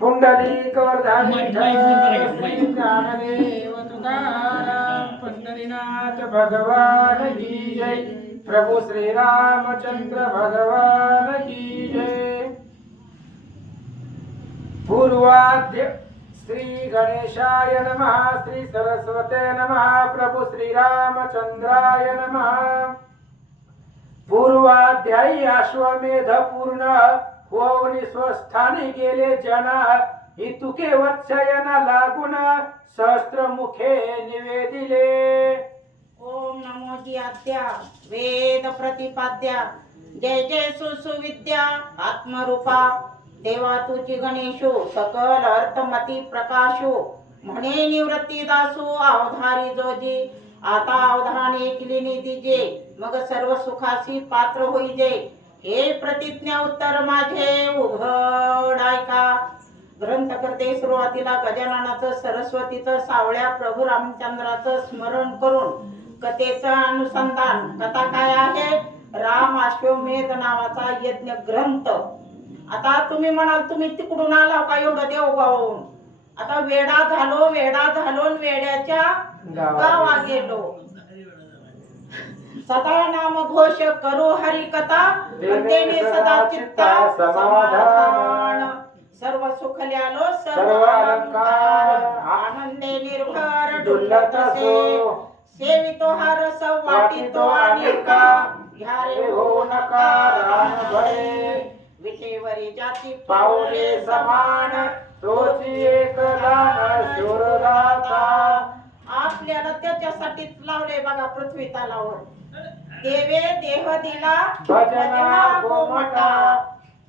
पुंडलिक वर्धानी श्री ज्ञानदेव तुकाराम पंढरीनाथ भगवान की जय। प्रभु श्री रामचंद्र भगवान की जय। पूर्वाद्य श्री गणेशाय नमः, श्री सरस्वते नमः, प्रभु श्री रामचंद्राय नमः। पूर्वाध्यायी अश्वमेध पूर्ण होऊन स्वस्थानी गेले जन, हितुके वत्सयन लागून सहस्त्रमुखे निवेदिले। ओम नमो जियाद्या वेद प्रतिपाद्या, जय जय सुविद्या आत्मरूपा। देवा तुझी गणेशो सकल अर्थमती प्रकाशो, म्हणे निवृत्ती दासो अवधारी जोजी। आता अवधान एकलिनी दिजे, मग सर्व सुखासी पात्र होईजे। हे प्रतिज्ञा उत्तर माझे उघड ऐका। ग्रंथ करते सुरुवातीला गजाननाचं सरस्वतीचं सावळ्या प्रभू रामचंद्राचं स्मरण करून कथेचं अनुसंधान। कथा काय आहे? राम अश्वमेध नावाचा यज्ञ ग्रंथ। आता तुम्ही म्हणाल तुम्ही तिकडून आला का एवढं देवगावून? आता वेडा झालो वेड्याच्या गावा गेलो। सदा नाम घोष करू हरी कथा, तेने सदा चित्ता समाधान। सर्व सुखल्यालो सर्व अलंकार, आनंदे निर्भर डुलत से। सेवितो हा रस वाटितो अनेका, घ्या रे हो नका रान भरे। विटेवरी जाती पाऊले समान, तोची एक दान शूरदाता। आपल्याला त्याच्यासाठीच लावले बघा पृथ्वी तलावर। देवे देह दिला भजना गोमटा,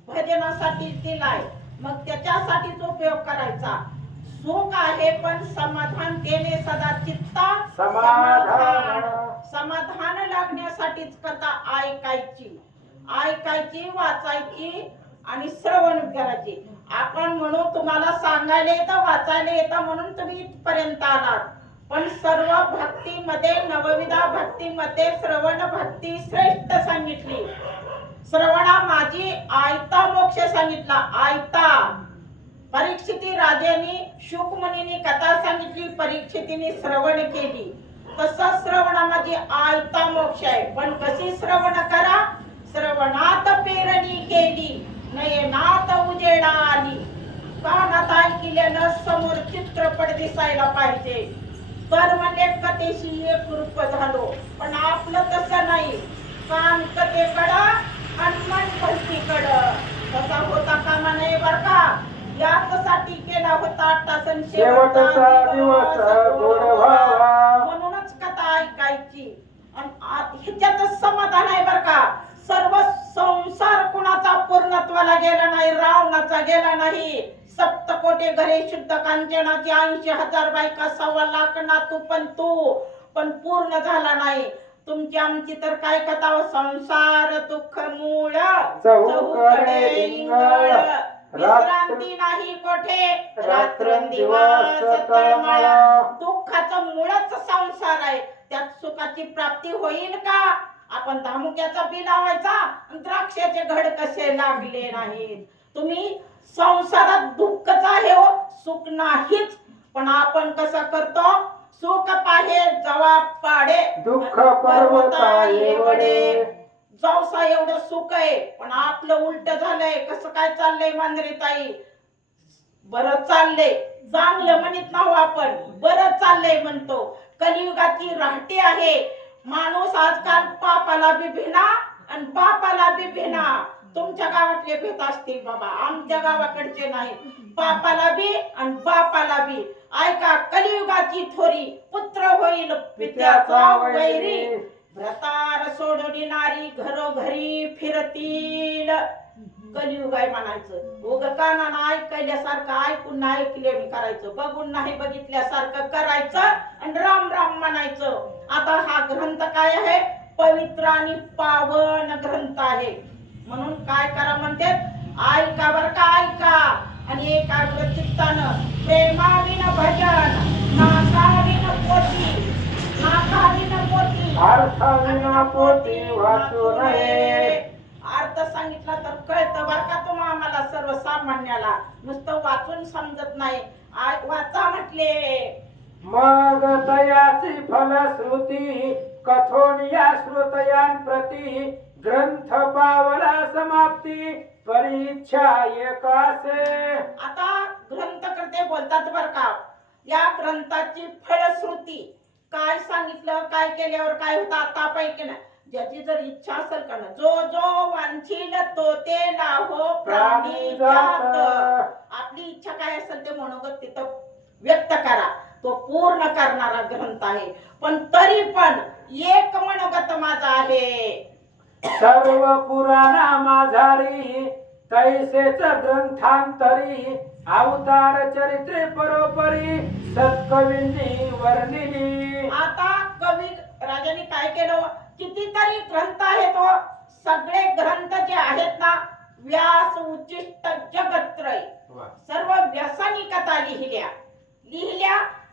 भजनासाठी दिलाय, मग त्याच्यासाठीच उपयोग करायचा। सुख आहे पण समाधान देणे सदा चित्ता समाधान। समाधान लागण्यासाठीच कथा ऐकायची वाचायची आणि श्रवण करायची। आपण म्हणू तुम्हाला सांगायला येतं वाचायला येतं म्हणून तुम्ही इथपर्यंत आलात, पण सर्व भक्तीमध्ये नवविधा भक्तीमध्ये श्रवण भक्ती श्रेष्ठ सांगितली। श्रवणा माझी आयता मोक्ष सांगितला, आयता। परीक्षिती राजांनी शुकमुनींनी कथा सांगितली, परीक्षितीने श्रवण केली। तसं श्रवणा माझी आयता मोक्ष आहे, पण कशी श्रवण करा? श्रवणात पेरणी केली, नयनात उजेडा आली। कानात ऐकल्यानं समोर चित्रपट दिसायला पाहिजे, तर म्हणजे कथेशी एकरूप झालो। पण आपलं तसं नाही, कान कथेकडं आणि मन भक्तीकडं। तसा होता कामा नये बर का। यासाठी केला होता टासन शेवटचा दिवस गोड व्हावा, म्हणूनच कथा ऐकायची। आणि ह्याच्यातच समाधान आहे बर का। सर्व संसार कुणाचा पूर्णत्वाला गेला नाही, रावणाचा गेला नाही। सप्तकोटी घरे शुद्ध कांचनाची 80,000 बायका 1.25 लाख नातू, पण पूर्ण झाला नाही। तुमची आमची तर काय कथा? संसार दुःख मूळ चहूकडे इंगळ, विश्रांती नाही कोठे रात्रंदिवस तळमळ। दुःखाचं मूळच संसार आहे, त्यात सुखाची प्राप्ती होईल का? आपण धामुक्याचा बी लावायचा आणि द्राक्षाचे घड कसे लागले नाहीत। तुम्ही संसारात दुःखच आहे हो, सुख नाहीच। पण आपण कसं करतो? सुख पाहे जवाब पाडे, दुःख पर्वता एवढे। जवसा एवढं सुख आहे, पण आपलं उलट झालंय। कसं काय चाललंय मांजरीताई? बरं चाललंय, चांगलं म्हणत नाहो आपण, बरं चाललंय म्हणतो। कलियुगाची राहटी आहे। माणूस आजकाल पापाला बी भिना आणि बापाला बी भिना। तुमच्या गावातले भेट असतील बाबा, आमच्या गावाकडचे नाही। पापाला बी आणि बापाला बी। ऐका कलियुगाची थोरी, पुत्र होईल पित्याचा वैरी। व्रतार सोडून नारी घरोघरी फिरतील। कलियुग आहे म्हणायचं। उग कानानं ऐकल्यासारखं ऐकून नाही ऐकल्याने करायचं, बघून नाही बघितल्यासारखं करायचं आणि राम राम म्हणायचं। आता हा ग्रंथ काय आहे? पवित्र आणि पावन ग्रंथ आहे। म्हणून काय करा म्हणते? ऐका बर का, ऐका आणि एकाग्र चित्तानं प्रेमाविन भजन, नासाविन पोथी, नासाविन पोथी, अर्थाविन पोथी वाचू नये। अर्थ अर्थ सांगितला तर कळतं बरं का तुम्हा आम्हाला सर्वसामान्याला, नुसतं वाचून समजत नाही. वाचा म्हटले. मग तयाची फलश्रुती कथोनिया श्रुतयान प्रती ग्रंथ पावला समाप्ती परीक्षा एकासे. आता ग्रंथकर्ते बोलतात बर का, या ग्रंथाची फलश्रुती काय सांगितलं, काय केल्यावर काय होतं आता पैकी ना, ज्याची जर इच्छा असेल का ना, जो जो वांछील तो ते लाहो प्राणी जात. आपली इच्छा काय असेल ते मनोगत तिथं व्यक्त करा, तो पूर्ण करणारा ग्रंथ आहे. पण तरी पण एक मनोगत माझा आहे, सर्व पुराणा माझारी तैसेच ग्रंथांतरी अवतार चरित्रे परोपरी सत्कवींनी वर्णिली. आता कवी राजाने काय केलं, कितीतरी ग्रंथ आहेत हो. सगळे ग्रंथ जे आहेत ना, व्यास उचिष्ट जगत्रय सर्व व्यासानी कथा लिहिल्या.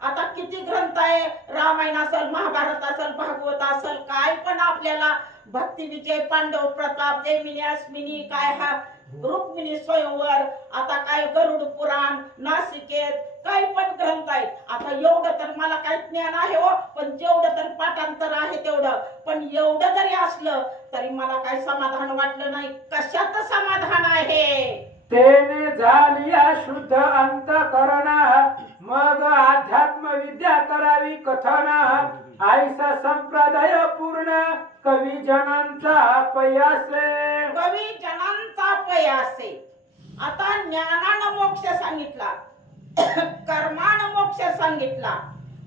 आता किती ग्रंथ आहे, रामायण असेल, महाभारत असेल, भागवत असेल, काय पण आपल्याला भक्ती विजय, पांडव प्रताप, जैमिनी अस्मिनी, काय हा रुक्मिणी स्वयंवर, आता काय गरुड पुराण, नासिकेत, काही पण ग्रंथ आहेत. आता एवढं तर मला काही ज्ञान आहे हो, पण जेवढं तर पाठांतर आहे तेवढं. पण एवढं जरी असलं तरी मला काही समाधान वाटलं नाही. कशात समाधान आहे? तेने झालिया शुद्ध अंतकरण मग अध्यात्म विद्या करावी कथन आईसा संप्रदाय पूर्ण कवी जनांचा पयासे. कवी जनांचा पयासे. आता ज्ञानानं मोक्ष सांगितला, कर्मानं मोक्ष सांगितला.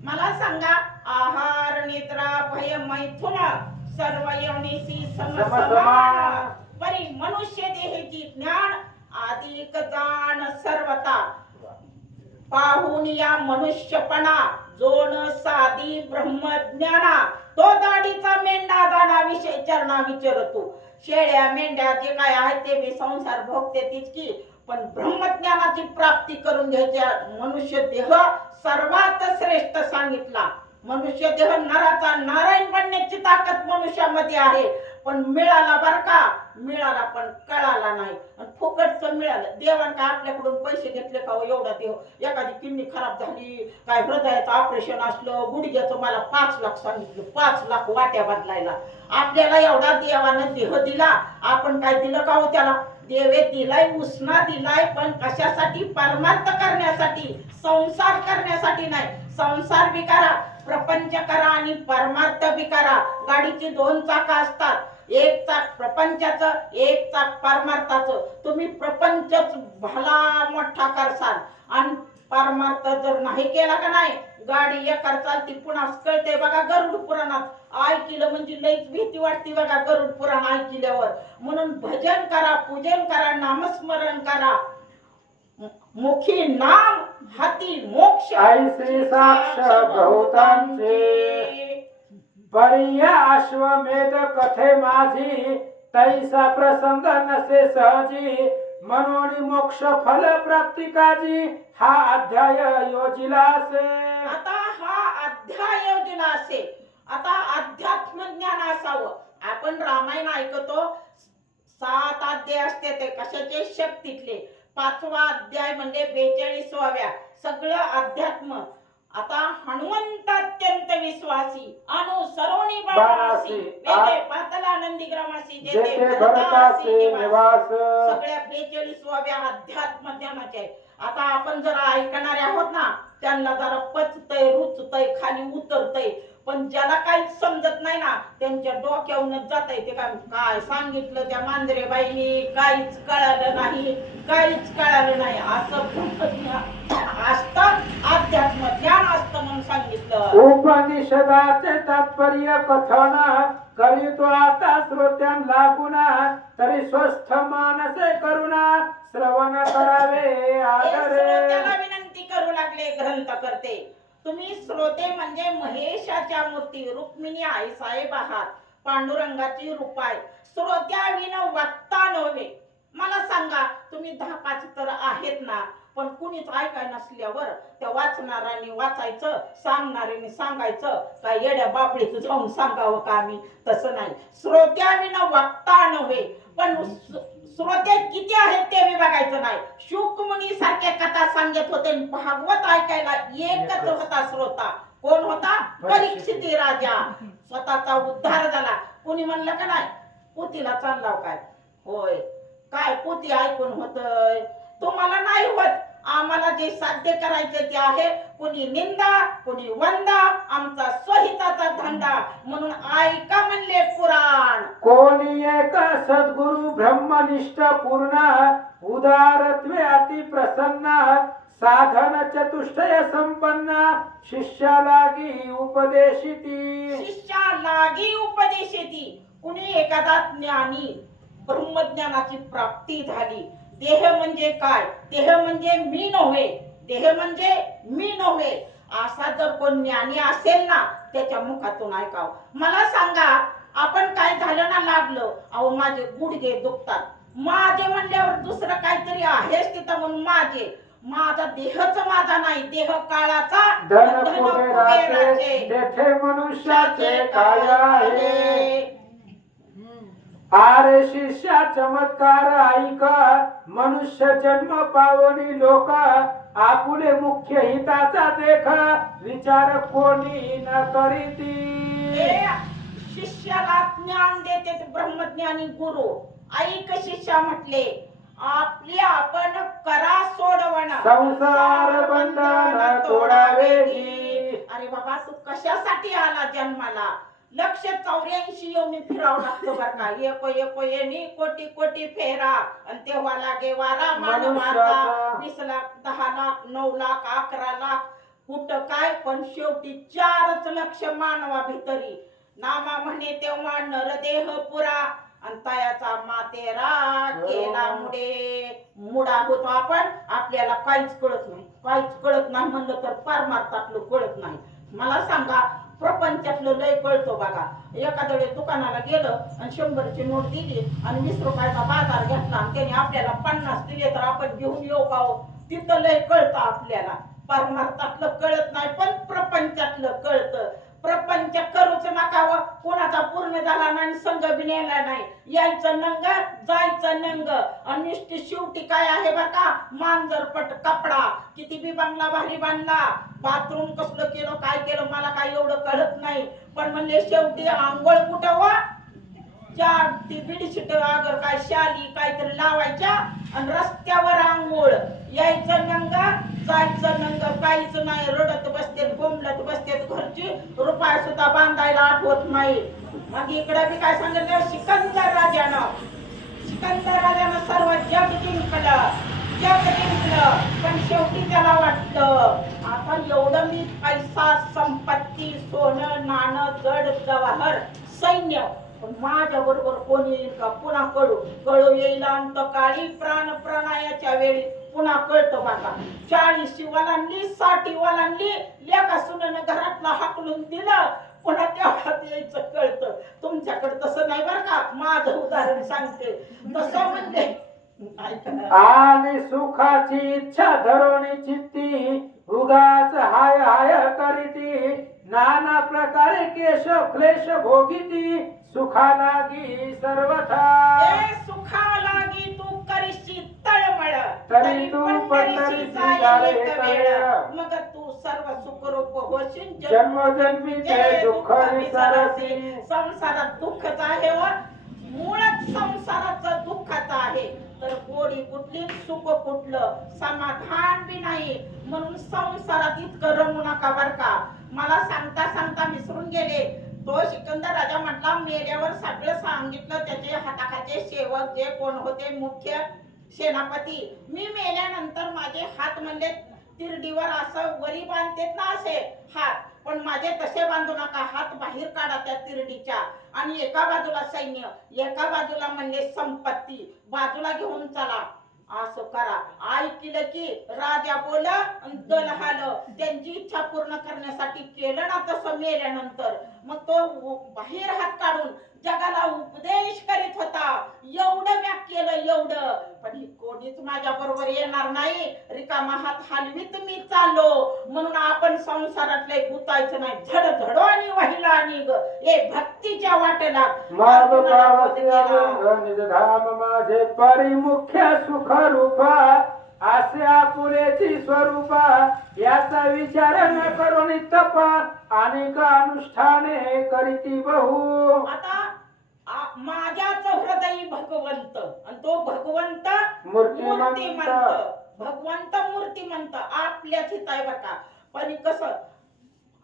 मला सांगा, आहार निद्रा भय मैथुन सर्व योनिसी समसमान परी मनुष्य देहेची ज्ञान अधिक जाण सर्वता पाहून या मनुष्यपणा जोन साधी ब्रह्मज्ञाना तो दाढीचा मेंढा जाणा विषय चरणा विचारतो. शेळ्या मेंढ्या जे काय आहेत ते बी संसार भोगते तितकी, पण ब्रह्मज्ञानाची प्राप्ती करून घ्यायच्या मनुष्य देह सर्वात श्रेष्ठ सांगितला. मनुष्य देह नराचा नारायण बनण्याची ताकद मनुष्यामध्ये आहे. पण मिळाला बर का, मिळाला पण कळाला नाही. आणि फुकटचं मिळालं. देवान काय आपल्याकडून पैसे घेतले का हो? एवढा देव, एखादी किडनी खराब झाली, काय हृदयाचं ऑपरेशन असलं, गुडघ्याचं, मला 5 लाख सांगितलं, 5 लाख वाट्या बदलायला. आपल्याला एवढा देवानं देह दिला, आपण काय दिलं का हो त्याला? देवे दिलाय, उसना दिलाय, पण कशासाठी? परमार्थ करण्यासाठी, संसार करण्यासाठी नाही. संसार बी करा, प्रपंच करा आणि परमार्थ बी करा. गाडीची 2 चाकं असतात, एक चाक प्रपंचाचं, एक चाक परमार्थाचं. तुम्ही प्रपंचच भला मोठा करसाल आणि परमार्थ जर नाही केला का नाही, गाडी एकार चालती पुन्हा कळते बघा. गरुड पुराणात ऐकलं म्हणजे लईच भीती वाटते बघा गरुड पुराण ऐकल्यावर. म्हणून भजन करा, पूजन करा, नामस्मरण करा. मुखी नाम हाती मोक्ष ऐसे साक्ष बहुतांचे पर्या अश्वमेध कथे माझी तैसा प्रसंग नसे सहजी मनोनी मोक्ष फल प्राप्ती काजी हा अध्याय योजिला असे. आता हा अध्याय योजना असे. आता अध्यात्म ज्ञान असावं. आपण रामायण ऐकतो, 7 अध्याय असते, ते कशाचे? शक्तीतले. 5वा अध्याय म्हणजे 42व्या, सगळं अध्यात्म. आता हनुमंत अत्यंत विश्वासी अनुसरोणी बाणासी वेदे पातला नंदीग्रामासी जेते भरतासी निवास. सगळ्या 42व्या अध्यात्म ज्ञानाचे. आता आपण जरा ऐकणारे आहोत ना, त्यांना जरा पचतय, रुचतय, खाली उतरतय. पण ज्याला काहीच समजत नाही ना, त्यांच्या डोक्यावरच जातंय. ते काय सांगितलं त्या मांजरेबाईंनी, काहीच कळालं नाही, काहीच कळालं नाही. असं असतं, अध्यात्म ज्ञान असतं म्हणून सांगितलं. उपनिषदाचे तात्पर्य कथन करीतो आता श्रोत्यां लागुना तरी स्वस्थ मानसे करुणा श्रवण करावे आदरे. श्रोत्याला विनंती करू लागले ग्रंथ करते. तुम्ही श्रोते म्हणजे महेशाच्या मूर्ती, रुक्मिणी आई साहेब आहात, पांडुरंगाची रूपाय. श्रोत्याविन वक्ता नव्हे. मला सांगा, तुम्ही 10-5 तर आहेत ना, पण कुणीच ऐकाय नसल्यावर त्या वाचणाऱ्यांनी वाचायचं, सांगणाऱ्यांनी सांगायचं. काय येड्या बापडीच जाऊन सांगावं का आम्ही? तसं नाही. श्रोत्याविन वक्ता नव्हे, पण श्रोते किती आहेत ते मी बघायचं नाही. शुकमुनी सारखे कथा सांगत होते, भागवत ऐकायला एकच होता श्रोता. कोण होता? परीक्षित राजा. स्वतःचा उद्धार झाला. कुणी म्हणलं का नाही पुतीला चाललाव काय? होय, काय पुती ऐकून होतय? तुम्हाला नाही होत. आम्हाला जे साध्य करायचे ते आहे. कुणी निंदा, कुणी वंदा, आमचा स्वहिताचा धंदा. म्हणून ऐका म्हणले पुराण. कोणी एक सद्गुरु ब्रह्मनिष्ठ पूर्ण, उदारत्वे अति प्रसन्न, साधन चतुष्टय संपन्न, शिष्या लागी उपदेशिती. शिष्या लागी उपदेशिती. कुणी एखादा ज्ञानी ब्रह्मज्ञानाची प्राप्ती झाली. देह म्हणजे काय? देह म्हणजे मी नव्हे. देह म्हणजे मी नव्हे. असा जर कोण ज्ञानी असेल ना, त्याच्या मुखातून ऐकावं. मला सांगा, आपण काय झालं ना लागलं, अहो माझे गुडघे दुखतात, माझे म्हणल्यावर दुसरं काहीतरी आहेच तिथं म्हणून माझे. माझा देहच माझा नाही, देह काळाचा, धन कुबेराचे, तेथे मनुष्याचे काय आहे? आरे शिष्या चमत्कार ऐक, मनुष्य जन्म पावनी लोक, आपुले मुख्य हिताचा देख, विचार कोणी न करीती. शिष्याला ज्ञान देते ब्रह्मज्ञानी गुरु. ऐक शिष्या म्हटले, आपली आपण करा सोडवण, संसार बंधन तोडावे. अरे बाबा, तू कशासाठी आला जन्माला? 184 येऊन फिरावं लागतं बरं का. एको येणी कोटी कोटी फेरा, आणि तेव्हा लागे वारा मानवाचा. 20 लाख, 10 लाख, 9 लाख, 11 लाख, कुठं काय, पण शेवटी 4च लक्ष मानवा भितरी. नामा म्हणे तेव्हा नरदेह पुरा, अंतायाचा मातेरा केला मुडे. मुडा होतो आपण, आपल्याला काहीच कळत नाही. काहीच कळत नाही म्हणलं तर पारमार्थातलं कळत नाही. मला सांगा, प्रपंचातलं लय कळतो बघा. एखाद्या वेळेस दुकानाला गेलं आणि 100ची नोट दिली आणि 20 रुपयाचा बाजार घेतला आणि त्याने आपल्याला 50 दिले तर आपण घेऊन येऊ का? तिथं लय कळतं आपल्याला. परमार्थातलं कळत नाही, पण प्रपंचातलं कळतं. प्रपंच करूच नका, व कोणाचा पूर्ण झाला नाही, संघ बी नेला नाही. यायचं नंग, जायचं नंग. आणि शेवटी काय आहे बघा, मांजरपट कपडा. किती बी बंगला भारी बांधला, बाथरूम कसलं केलं, काय केलं, मला काय एवढं कळत नाही. पण म्हणले शेवटी आंघोळ कुठं? व चार ती बेडशीट अगर काय शाली काहीतरी लावायच्या आणि रस्त्यावर आंघोळ. यायचं नंग, जायचं नंग. काहीच नाही. रडत बसते, बोंबलत बसते. घरची रुपया सुद्धा बांधायला आठवत नाही. मग इकडे बी काय सांगितलं, सिकंदर राजानं सर्व जग जिंकलं. पण शेवटी त्याला वाटलं, आता एवढं मी पैसा, संपत्ती, सोनं नाणं, जड जवाहर, सैन्य, पण माझ्या बरोबर कोणी येईल का? पुन्हा कळू येईल अंत काळी, प्राण प्रणायाच्या वेळी पुन्हा कळतं बघा. 40 वलांडली, 60 वलांडली, लेका सुनेनं घरातला हाकलून दिलं, पुन्हा तेव्हा यायचं कळतं. तुमच्याकडे तसं नाही बरं का. माझं उदाहरण सांगते. तसं म्हणजे आणि सुखाची इच्छा धरोणी चित्ती, उगाच हाय हाय करीती, नाना प्रकारे केश क्लेश भोगिती, सुखा लागी सर्वथा. सुखा लागी तू करीशी तळमळ, तरी तू पंढरीची जाळे तळे. मग तू सर्व सुखरूप होशील, जन्मोजन्मीचे दुःख विसरसी. संसारात दुःखच आहे व मुळात संसाराचं दुःखाचं आहे. तर गोडी कुठली, सुख कुठलं, समाधान बी नाही. म्हणून संसारात इतकं रमू नका बर का. मला सांगता सांगता विसरून गेले. तो सिकंदर राजा म्हटला, मेल्यावर सगळं सांगितलं. त्याचे हाताखाचे सेवक जे कोण होते, मुख्य सेनापती. मी मेल्यानंतर माझे हात म्हणले तिरडीवर असं वरी बांधतेत ना असे हात, पण माझे तसे बांधू नका. हात बाहेर काढा त्या तिरडीच्या. आणि एका बाजूला सैन्य, एका बाजूला म्हणले संपत्ती, बाजूला घेऊन चला. असं करा. ऐकलं की राजा बोल, दल हाल. त्यांची इच्छा पूर्ण करण्यासाठी केलं ना तसं मेल्यानंतर. मग तो बाहेर हात काढून जगाला उपदेश करीत होता. एवढं म्या केलं एवढं, पण ही कोणीच माझ्या बरोबर येणार नाही. रिकामा हात हलवीत मी चाललो. म्हणून आपण संसारातले गुतायचं नाही. झडझडो आणि वाहिला निघ हे भक्तीच्या वाटेला. माग पावसी अभंग निज धाम माझे परिमुख्य सुख रूपा असे आपुलेची स्वरूपा याचा विचार न करून तप अनेक अनुष्ठाने करीती बहु. आता माझ्याच हृदयी भगवंत, आणि तो भगवंत मूर्तिमंत. भगवंत मूर्तिमंत आपल्याच हित आहे बरं का. पण कसं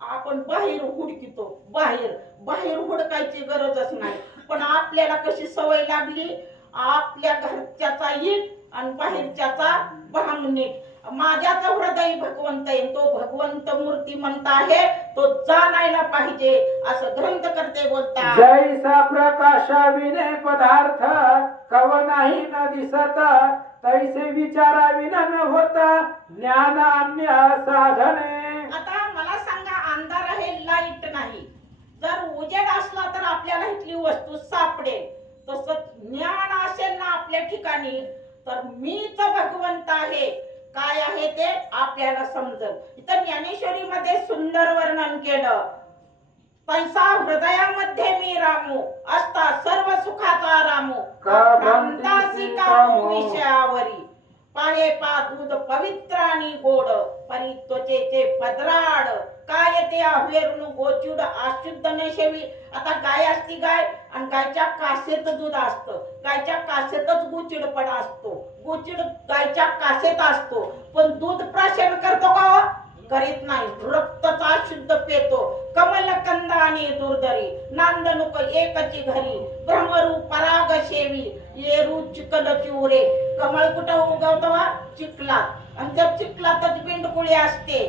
आपण बाहेर हुडकितो, बाहेर हुडकायची गरजच नाही. पण आपल्याला कशी सवय लागली, आपल्या घरच्याचा ईट आणि बाहेरच्याचा भांगणीट. माझ्याच हृदय भगवंत आहे, तो भगवंत मूर्तिमंत आहे, तो जाणायला पाहिजे असं ग्रंथकर्ते बोलतात. जैसा प्रकाशा विने पदार्थ कव नाही न दिसत तैसे विचारा विना न होता ज्ञान अन्य साधने. आता मला सांगा, अंधार आहे, लाईट नाही. जर उजेड असला तर आपल्याला इथली वस्तू सापडेल. तसं ज्ञान असेल ना आपल्या ठिकाणी तर मीच भगवंत आहे काय आहे ते आपल्याला समजल. इथं ज्ञानेश्वरीमध्ये सुंदर वर्णन केलं. तैसा हृदयामध्ये मी रामू असता सर्व सुखाचा रामू भ्रांतासी कामू विषयावरी पाहे पा दूध पवित्र आणि गोड परी त्वचेचे पदराड काय ते अहेरून गोचूड अशुद्ध नेशेवी. आता गाय असती गाय आणि गायच्या कासेत दूध असतं. गायच्या कासेतच गुचिडपणा असतो. गुचिड गायच्या कासेत असतो. पण दूध प्राशन करतो का हो? करीत नाही. रक्तचा शुद्ध पेतो. कमल कंद आणि दुर्धरी नांदनुक एकची घरी भ्रमरू पराग शेवी येरू चिकल चिवरे. कमळ कुठं उगवतो? चिखलात. आणि त्या चिखलातच बिंडकुळी असते.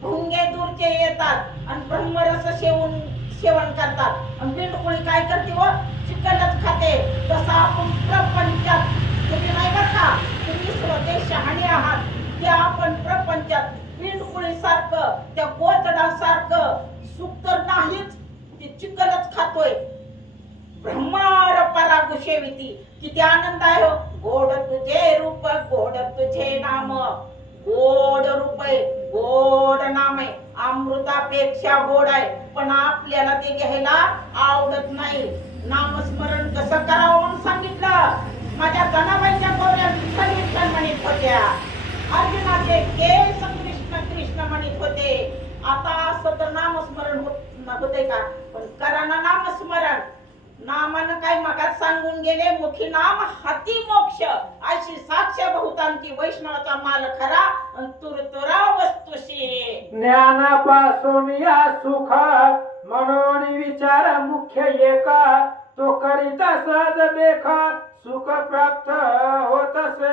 भुंगे दूरचे येतात आणि ब्रह्मरस सेवन करतात. आणि बिंडकुळी काय करते व चिखलच खाते. तसा आपण प्रपंचात तुम्ही नाही बरं का, तुम्ही श्रोते शहाणे आहात. त्या आपण प्रपंचात बिंडकुळी सारखं त्या गोचडासारखं सुख तर नाहीच, ती चिखलच खातोय. ब्रह्मार परागुषेविती किती आनंद आहे हो. गोड तुझे रूप गोड तुझे नाम. गोड रूप आहे, गोड नाम आहे, अमृतापेक्षा गोड आहे. पण आपल्याला ते घ्यायला आवडत नाही. नामस्मरण कसं करावं म्हणून सांगितलं. माझ्या जनाबाईच्या गौऱ्या विठ्ठल म्हणत होत्या. अर्जुनाचे केस कृष्ण कृष्ण म्हणत होते. आता असं तर नामस्मरण होते का? पण करा ना नामस्मरण. नामानं काय मगात सांगून गेले, मुखी नाम हाती मोक्ष अशी साक्ष बहुतांची वैष्णवाचा माल खरा आणि तुरतुरा वस्तुशी. ज्ञानापासून या सुख म्हणून विचार मुख्य एका तो करिता सहज देखा सुख प्राप्त होत असे.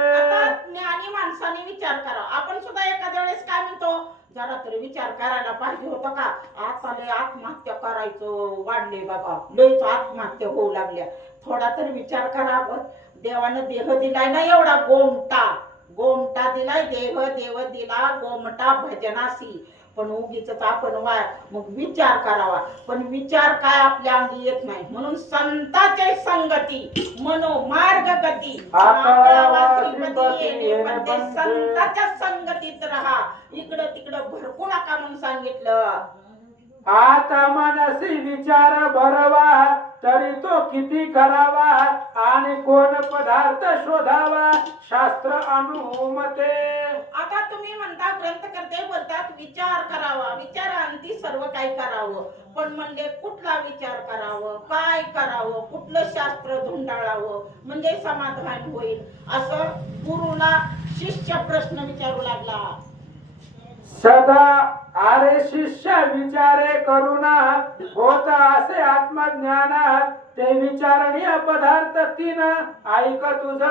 ज्ञानी माणसाने विचार करा. आपण सुद्धा एखाद्या वेळेस काय म्हणतो, जरा तरी विचार करायला पाहिजे होतं का. आता लय आत्महत्या करायचं वाढले बाबा, लयच आत्महत्या होऊ लागल्या. थोडा तरी विचार करावा. देवानं देह दिलाय ना एवढा गोमटा दिलाय. देव दिला गोमटा भजनासी. पण उगीच आपण मग विचार करावा. पण विचार काय आपल्या अंगी येत नाही. म्हणून संताचे संगती मनोमार्ग गती संताच्या संगतीत राहा. इकडं तिकडं भरपूर नका म्हणून सांगितलं. आता मनसी विचार भरवा तरी तो किती करावा आणि कोण पदार्थ शोधावा शास्त्र अनुमते. आता तुम्ही म्हणता ग्रंथकर्ते बोलतात विचार करावा. विचारांती सर्व काही करावं. पण म्हणले कुठला विचार करावं, काय करावं, कुठलं शास्त्र धुंडाळावं म्हणजे समाधान होईल. असं गुरुला शिष्य प्रश्न विचारू लागला. सदा अरे शिष्य विचारे करुणा होत असे आत्मज्ञान ते विचारणीय पदार्थ तीन ऐक तुझ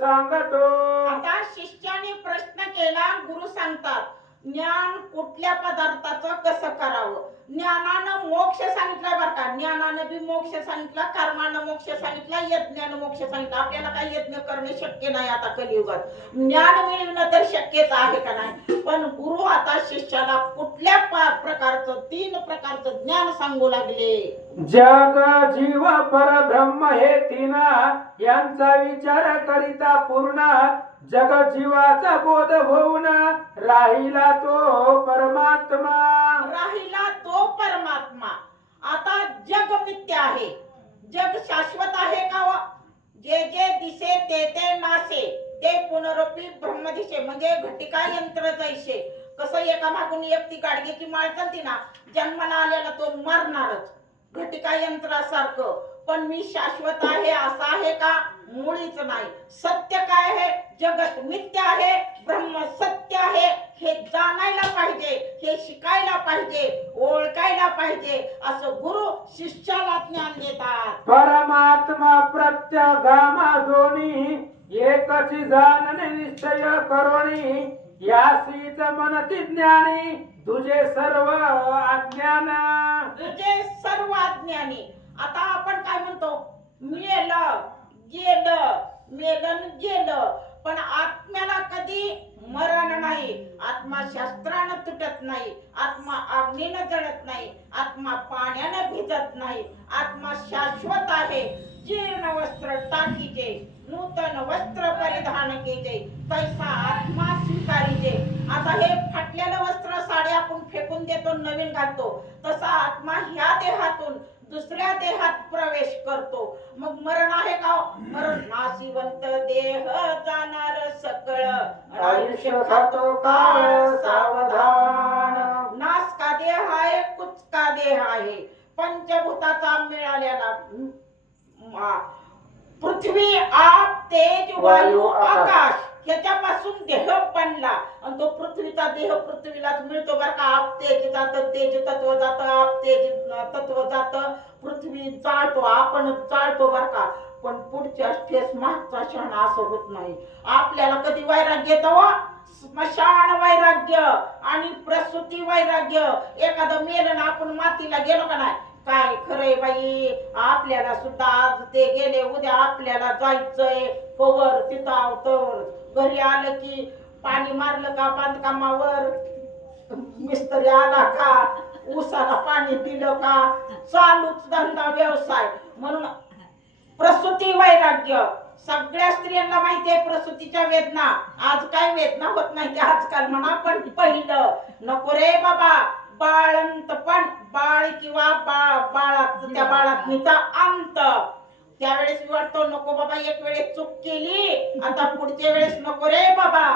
सांगतो. आता शिष्याने प्रश्न केला. गुरु सांगतात ज्ञान कुठल्या पदार्थाचं कसं करावं. ज्ञानानं मोक्ष सांगितलं बरं का. ज्ञानानं बी मोक्ष सांगितला, कर्मानं मोक्ष सांगितला, यज्ञानं मोक्ष सांगितलं. आपल्याला काही यज्ञ करणे शक्य नाही आता कलियुगात. ज्ञान मिळवणं तर शक्यच आहे का नाही. पण गुरु आता शिष्याला कुठल्या प्रकारात तीन प्रकारचं ज्ञान सांगू लागले. जग जीव परब्रह्म हे तीन यांचा विचार करिता पूर्ण जग जीवाचा बोध होऊन राहिला तो परमात्मा. राहिला तो परमात्मा. आता जग मिथ्या आहे. जग शाश्वत आहे का? जे जे दिसे ते ते नासे ते पुनरुपी ब्रह्मदिशे म्हणजे घटिका यंत्र जैसे. कसं एका मागून एक ती गाडग्याची माळ चालती ना, जन्माला आलेला तो मरणारच घटिका यंत्रासारखं. पण मी शाश्वत आहे असं आहे का? मुळीच नाही. सत्य काय आहे? जगत मिथ्या आहे, ब्रह्म सत्य आहे. हे जाणायला पाहिजे, हे शिकायला पाहिजे, ओळखायला पाहिजे. असं गुरु शिष्याला ज्ञान देतात. परमात्मा प्रत्यगामा दोन्ही एकची जाणणे निश्चय करोनी यासीच मनती ज्ञानी तुझे सर्व अज्ञान. तुझे सर्व अज्ञानी. आता आपण काय म्हणतो? मेलं गेलं, मेलं गेलं. पण आत्म्याला कधी मरण नाही. आत्मा शस्त्रानं तुटत नाही. आत्मा अग्नीनं जळत नाही. आत्मा पाण्यानं भिजत नाही. आत्मा शाश्वत आहे. जीर्ण वस्त्र टाकीचे, नूतन वस्त्र परिधान केले, तैसा आत्मा स्वीकारीचे. आता हे फाटलेलं वस्त्र साडे आपण फेकून देतो, नवीन घालतो. तसा आत्मा ह्या देहातून दुसऱ्या देहात प्रवेश करतो. मग मरण आहे का? मरण नाशिवंत देह जाणार सकळ आयुष्य खातो काळ सावधान. नाश का देह आहे, कुचका देह आहे. पंचभूताचा मिळालेला पृथ्वी, आप, तेज, वायू, आकाश ह्याच्यापासून देह बनला. आणि तो पृथ्वीचा देह पृथ्वीलाच मिळतो बरं का. आप तेज जात, तेज तत्व जात, आप तेज तत्व जात, पृथ्वी चालतो, आपण चालतो बरं का. पण पुढच्या ठेस मागचा क्षण असं होत नाही. आपल्याला कधी वैराग्य येतं? स्मशान वैराग्य आणि प्रसूती वैराग्य. एखादं मेलं ना आपण मातीला गेलो का नाही, काय खरंय बाई, आपल्याला सुद्धा आज ते गेले, उद्या आपल्याला जायचंय. कवर तिथं आवतर घरी आलं की पाणी मारलं का बांधकामावर, मिस्त्री आला का, ऊसाला पाणी दिलं का, चालूच धंदा व्यवसाय. म्हणून प्रसूती वैराग्य. सगळ्या स्त्रियांना माहितीये प्रसूतीच्या वेदना. आज काय वेदना होत नाही ते आजकाल म्हणा, पण पहिलं नको रे बाबा. बाळंतपण, बाळ किंवा बाळात, त्या बाळातनीचा अंत. त्यावेळेस वाटतो नको बाबा, एक वेळेस चूक केली, आता पुढच्या वेळेस नको रे बाबा.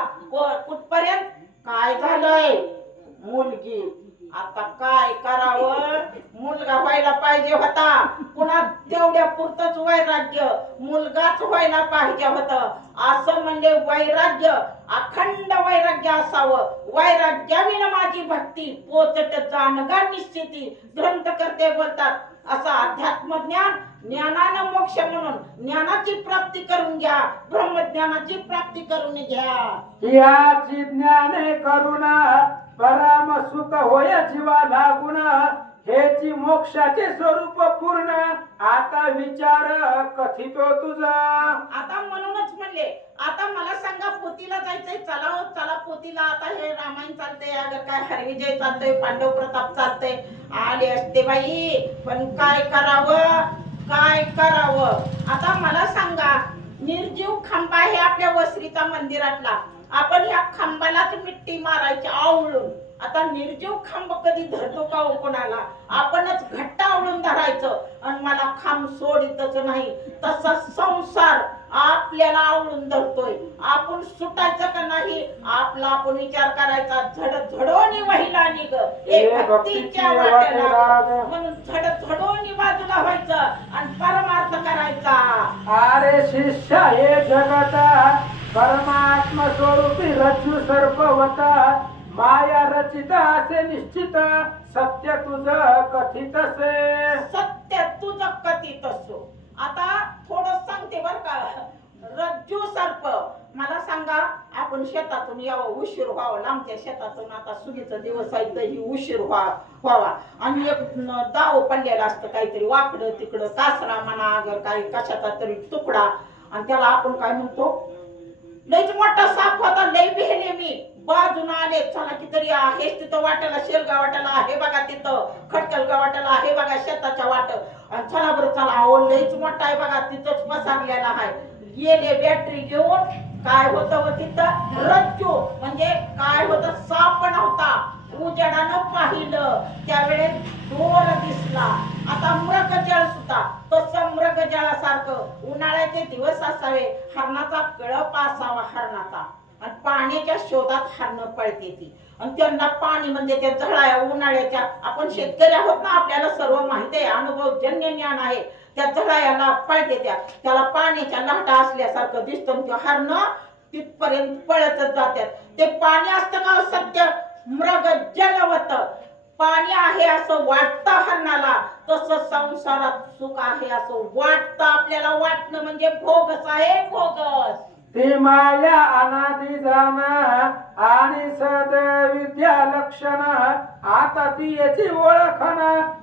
कुठपर्यंत काय झालंय? मुलगी. आता काय करावं? मुलगा व्हायला पाहिजे होता, पुन्हा तेवढ्या पुरतच वैराग्य, मुलगाच व्हायला पाहिजे होतं. असं म्हणजे वैराग्य, अखंड वैराग्य असावं. वैराग्याविना माझी भक्ती पोचट जाणगा निश्चिती. ग्रंथकर्ते बोलतात असं अध्यात्म ज्ञान, ज्ञानानं मोक्ष म्हणून ज्ञानाची प्राप्ती करून घ्या, ब्रह्मज्ञानाची प्राप्ती करून घ्या. याची ज्ञाने करून परम सुख होय जीवा लागून हेची मोक्षाचे स्वरूप पूर्ण आता विचार कथितो तुझा. आता म्हणूनच म्हणले, आता मला सांगा पोतीला जायचंय, चला हो चला पोतीला. आता हे रामायण चालतंय, अगर काय हरविजय चालतंय, पांडव प्रताप चालतंय, आले असते बाई. पण काय करावं, काय करावं? आता मला सांगा, निर्जीव खांबा आहे आपल्या वसरीचा मंदिरातला. आपण ह्या खांबालाच मिट्टी मारायची आवळून. आता निर्जीव खांब कधी धरतो का हो कोणाला? आपणच घट्ट आवळून धरायचं आणि मला खांब सोडितच नाही. तसा संसार आपल्याला आवळून धरतोय. आपण सुटायचं का नाही आपला आपण विचार करायचा. झडझडोनी वहिला निघ भक्तीच्या वाटेला. म्हणून झडझडोनी बाजूला व्हायचं आणि परमार्थ करायचा. अरे शिष्य हे जगता परमात्मा स्वरूपी रज्जू सर्प होता. माया रचित असे निश्चित सत्य तुझं कथित असे. सत्य तुझं कथित असो. आता थोडं सांगते बर का. रज्जू सर्प. मला सांगा, आपण शेतातून यावं, उशीर व्हावं, लांबच्या शेतातून. आता सुगीचा दिवस आहे तर ही उशीर व्हावा आणि एक दाव पडलेला असतं काहीतरी वाकडं तिकडं, कासरा म्हणा अगर काही कशाचा तरी तुकडा, आणि त्याला आपण काय म्हणतो, लयच मोठा साप होता, लय भिले मी. बाजून आले, चला की तरी आहेच तिथं वाट्याला, शेलगा वाट्याला आहे बघा, तिथं खटकलगा वाट्याला आहे बघा शेताच्या वाट, आणि चला बरं चला, अहो लईच मोठा आहे बघा, तिथंच पसारलेला आहे. गेले बॅटरी घेऊन, काय होतं व तिथं रज्जू, म्हणजे काय होतं, साप नव्हता. उजेडानं पाहिलं त्यावेळेस दोर दिसला. आता मृगजळ सुद्धा तसं मृगजळासारखं उन्हाळ्याचे दिवस असावे, हरणाचा कळप असावा हरणाचा, आणि पाण्याच्या शोधात हरणं पळते ती, आणि त्यांना पाणी म्हणजे त्या झळाया उन्हाळ्याच्या, आपण शेतकरी आहोत ना, आपल्याला सर्व माहिती आहे, अनुभवजन्य ज्ञान आहे. त्या झळायाला पळते त्याला पाण्याच्या लाटा असल्यासारखं दिसतं, ते हरणं तिथपर्यंत पळतच जातात. ते पाणी असतं का सत्य मृग जलवत, पाणी आहे असं वाटतं हरणाला, तसं संसारात सुख आहे असं वाटतं आपल्याला. वाटणं म्हणजे भोगस आहे, भोगस. ती माया अनादि जाण आणि सद विद्या लक्षण, आता ती याची ओळखण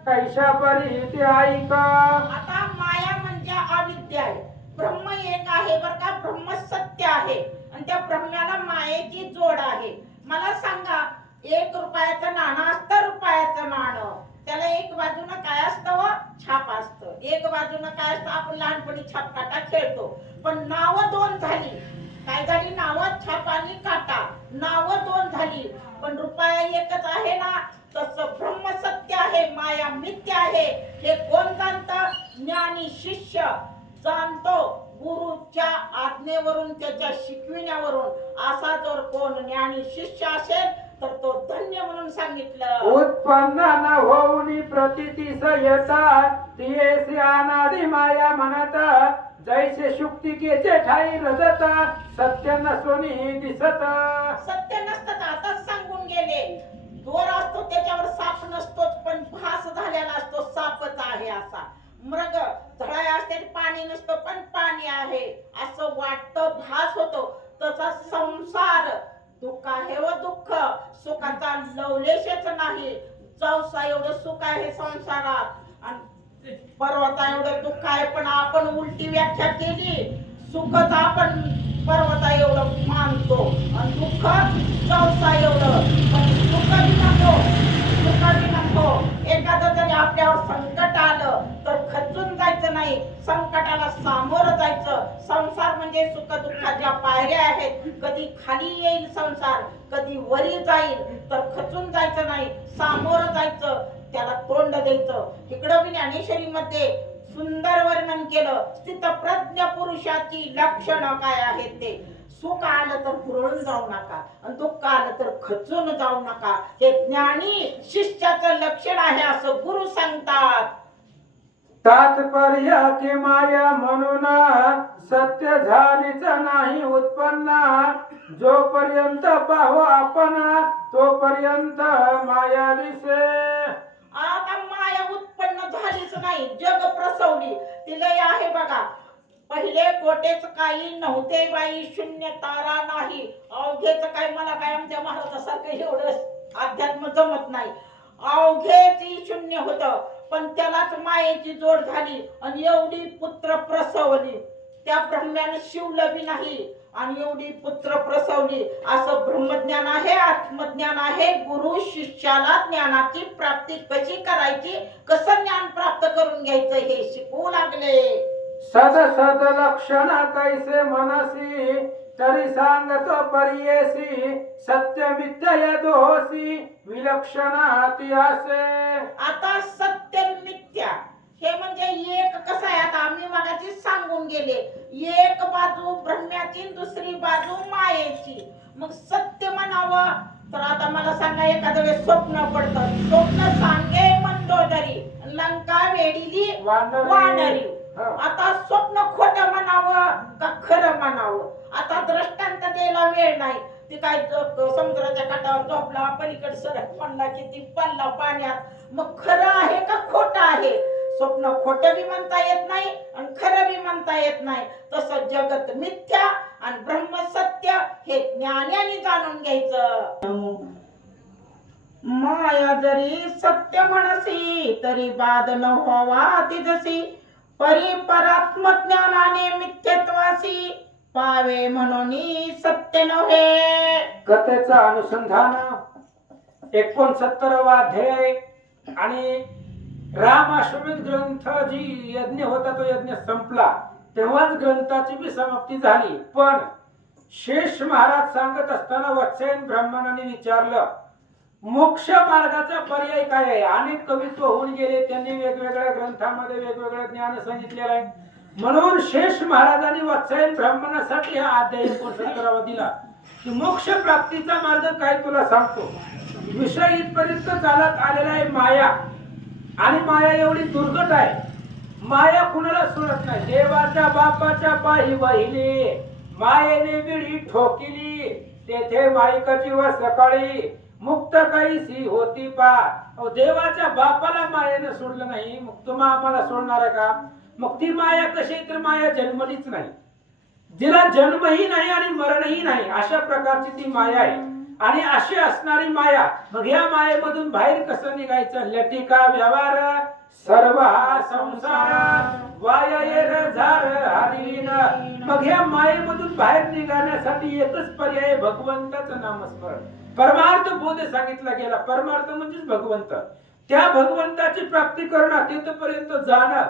कैशा परी ती ऐक. आता माया म्हणजे अविद्या आहे, ब्रह्म एक आहे बर का, ब्रह्म सत्य आहे, आणि त्या ब्रह्म्याला मायेची जोड आहे. मला सांगा, 1 रुपयाचं नाणं असतं, रुपयाचं नाणं, त्याला एक बाजूनं काय असतं व छाप असतं, एक बाजूनं काय असतं, आपण लहानपणी छापकाटा खेळतो, पण नावं 2 झाली. काय झाली? नावं छाप आणि काटा, नावं 2 झाली, पण रुपया एकच आहे ना. तसं ब्रह्म सत्य आहे, माया मिथ्या आहे. हे कोण जाणतं? ज्ञानी शिष्य जाणतो, गुरुच्या आज्ञेवरून, त्याच्या शिकविण्यावरून. असा जर कोण ज्ञानी शिष्य असेल तर तो धन्य म्हणून सांगितलं. उत्पन्न न होऊनी प्रतीतीस येता, तियेसी अनादि माया म्हणत, जैसे शुक्तिकेचे ठाई रजत, सत्य नसोनी दिसत. सत्य नसतं, आताच सांगून गेले. दोर असतो त्याच्यावर साप नसतो, पण भास झालेला असतो, सापच आहे असा. मृग झळाय असते, पाणी नसतं पण पाणी आहे असं वाटतं, भास होतो. तसा संसार दुःख आहे व दुःख, सुखाचा लवलेशच नाही. चौसा एवढं सुख आहे संसारात, आणि पर्वता एवढं दुःख आहे, पण आपण उलटी व्याख्या केली. सुखच आपण पर्वता एवढं मानतो, आणि दुःख चौसा एवढं. पण सुख बी नको, दुःख बी नको. एखादं जरी आपल्यावर संकट आलं तर खचून जायचं नाही, संकटाला सामोरं जायचं. संसार म्हणजे सुख दुःखाच्या पायऱ्या आहेत. कधी खाली येईल संसार, कधी वरी जाईल, तर खचून जायचं नाही, सामोरं जायचं, त्याला तोंड द्यायचं. इकडं मी ज्ञानेश्वरीमध्ये सुंदर वर्णन केलं, स्थितप्रज्ञ पुरुषाची लक्षणं काय आहेत ते. सुख आलं तर हुरळून जाऊ नका, आणि दुःख आलं तर खचून जाऊ नका. हे ज्ञानी शिष्याचं लक्षण आहे असं गुरु सांगतात. तात्पर्य की माया म्हणून सत्य झालीच नाही उत्पन्न, जोपर्यंत पाहू आपण तोपर्यंत माया दिसे. आता माया उत्पन्न झालीच नाही, जग प्रसवली. तिला आहे बघा, पहिले कोटेच काही नव्हते बाई, शून्य तारा नाही. अवघेच काय, मला काय आमच्या महाराजासारखं एवढं अध्यात्म जमत नाही. अवघेच शून्य होतं, पण त्यालाच मायेची जोड झाली, आणि एवढी पुत्र प्रसवली. त्या ब्रह्म्याने शिवलं बी नाही, आणि एवढी पुत्र प्रसवली. असं ब्रह्मज्ञान आहे, आत्मज्ञान आहे. गुरु शिष्याला ज्ञानाची प्राप्ती कशी करायची, कसं ज्ञान प्राप्त करून घ्यायचं हे शिकवू लागले. सद सद लक्षण कैसे मनसी, तरी सांगतो परियेसी, सत्य मिथ्या दोषी विलक्षण ती असे. आता सत्य मिथ्या हे म्हणजे एक कसं आहे, आता आम्ही मगाची सांगून गेले, एक बाजू ब्रह्म्याची, दुसरी बाजू मायेची. मग सत्य म्हणावं तर आता मला सांगा, एखाद्या वेळेस स्वप्न पडतं, स्वप्न सांगे मंदोदरी, लंका वेडीली वानरी. आता स्वप्न खोटं म्हणावं का खरं म्हणावं, आता दृष्टांत द्यायला वेळ नाही. ती काय समुद्राच्या काठावर झोपला, पलीकडे सरक पडला की ती पडला पाण्यात. मग खरं आहे का खोटं आहे? स्वप्न खोटं बी म्हणता येत नाही, आणि खरं बी म्हणता येत नाही. तसं जगत मिथ्या आणि ब्रह्म सत्य हे ज्ञानाने जाणून घ्यायचं. माया जरी सत्य म्हणसी, तरी बाद न व्हावा ती जशी, परात्मज्ञानाने मिथ्यत्वासी. पावे म्हणून सत्य नव्हे. कथेचं अनुसंधान 69वा अध्याय. आणि रामाश्वमेध ग्रंथ जी यज्ञ होता तो यज्ञ संपला तेव्हाच ग्रंथाची बी समाप्ती झाली. पण शेष महाराज सांगत असताना वत्सायन ब्राह्मणाने विचारलं मोक्ष मार्गाचा पर्याय काय आहे. अनेक कवित्व होऊन गेले, त्यांनी वेगवेगळ्या ग्रंथामध्ये वेगवेगळं ज्ञान सांगितलेलं आहे. म्हणून शेष महाराजांनी वत्सायन ब्राह्मणासाठी हा अध्याय 69वा दिला की मोक्ष प्राप्तीचा मार्ग काय तुला सांगतो. विषय इथपर्यंत चालत आलेला आहे माया. आणि माया एवढी दुर्गट आहे, माया कुणाला सोडत नाही. देवाच्या बापाच्या पायी वाहिली, मायेने बिडी ठोकिली, तेथे माईकाची व सकाळी मुक्त काहीशी होती पा. देवाच्या बापाला मायेने सोडलं नाही, मग तुम्हा आम्हाला सोडणार आहे का. मग ती माया कशी, तर माया जन्मलीच नाही, जिला जन्मही नाही आणि मरणही नाही, अशा प्रकारची ती माया आहे. आणि अशी असणारी माया, मग या मायेमधून बाहेर कसं निघायचं. लटिका व्यवहार सर्व हा संसार वायर झार हरिण. मग या मायेमधून बाहेर निघण्यासाठी एकच पर्याय, भगवंताचं नामस्मरण. परमार्थ बोध सांगितला गेला. परमार्थ म्हणजेच भगवंत. त्या भगवंताची प्राप्ती करणं, तिथपर्यंत जाणं.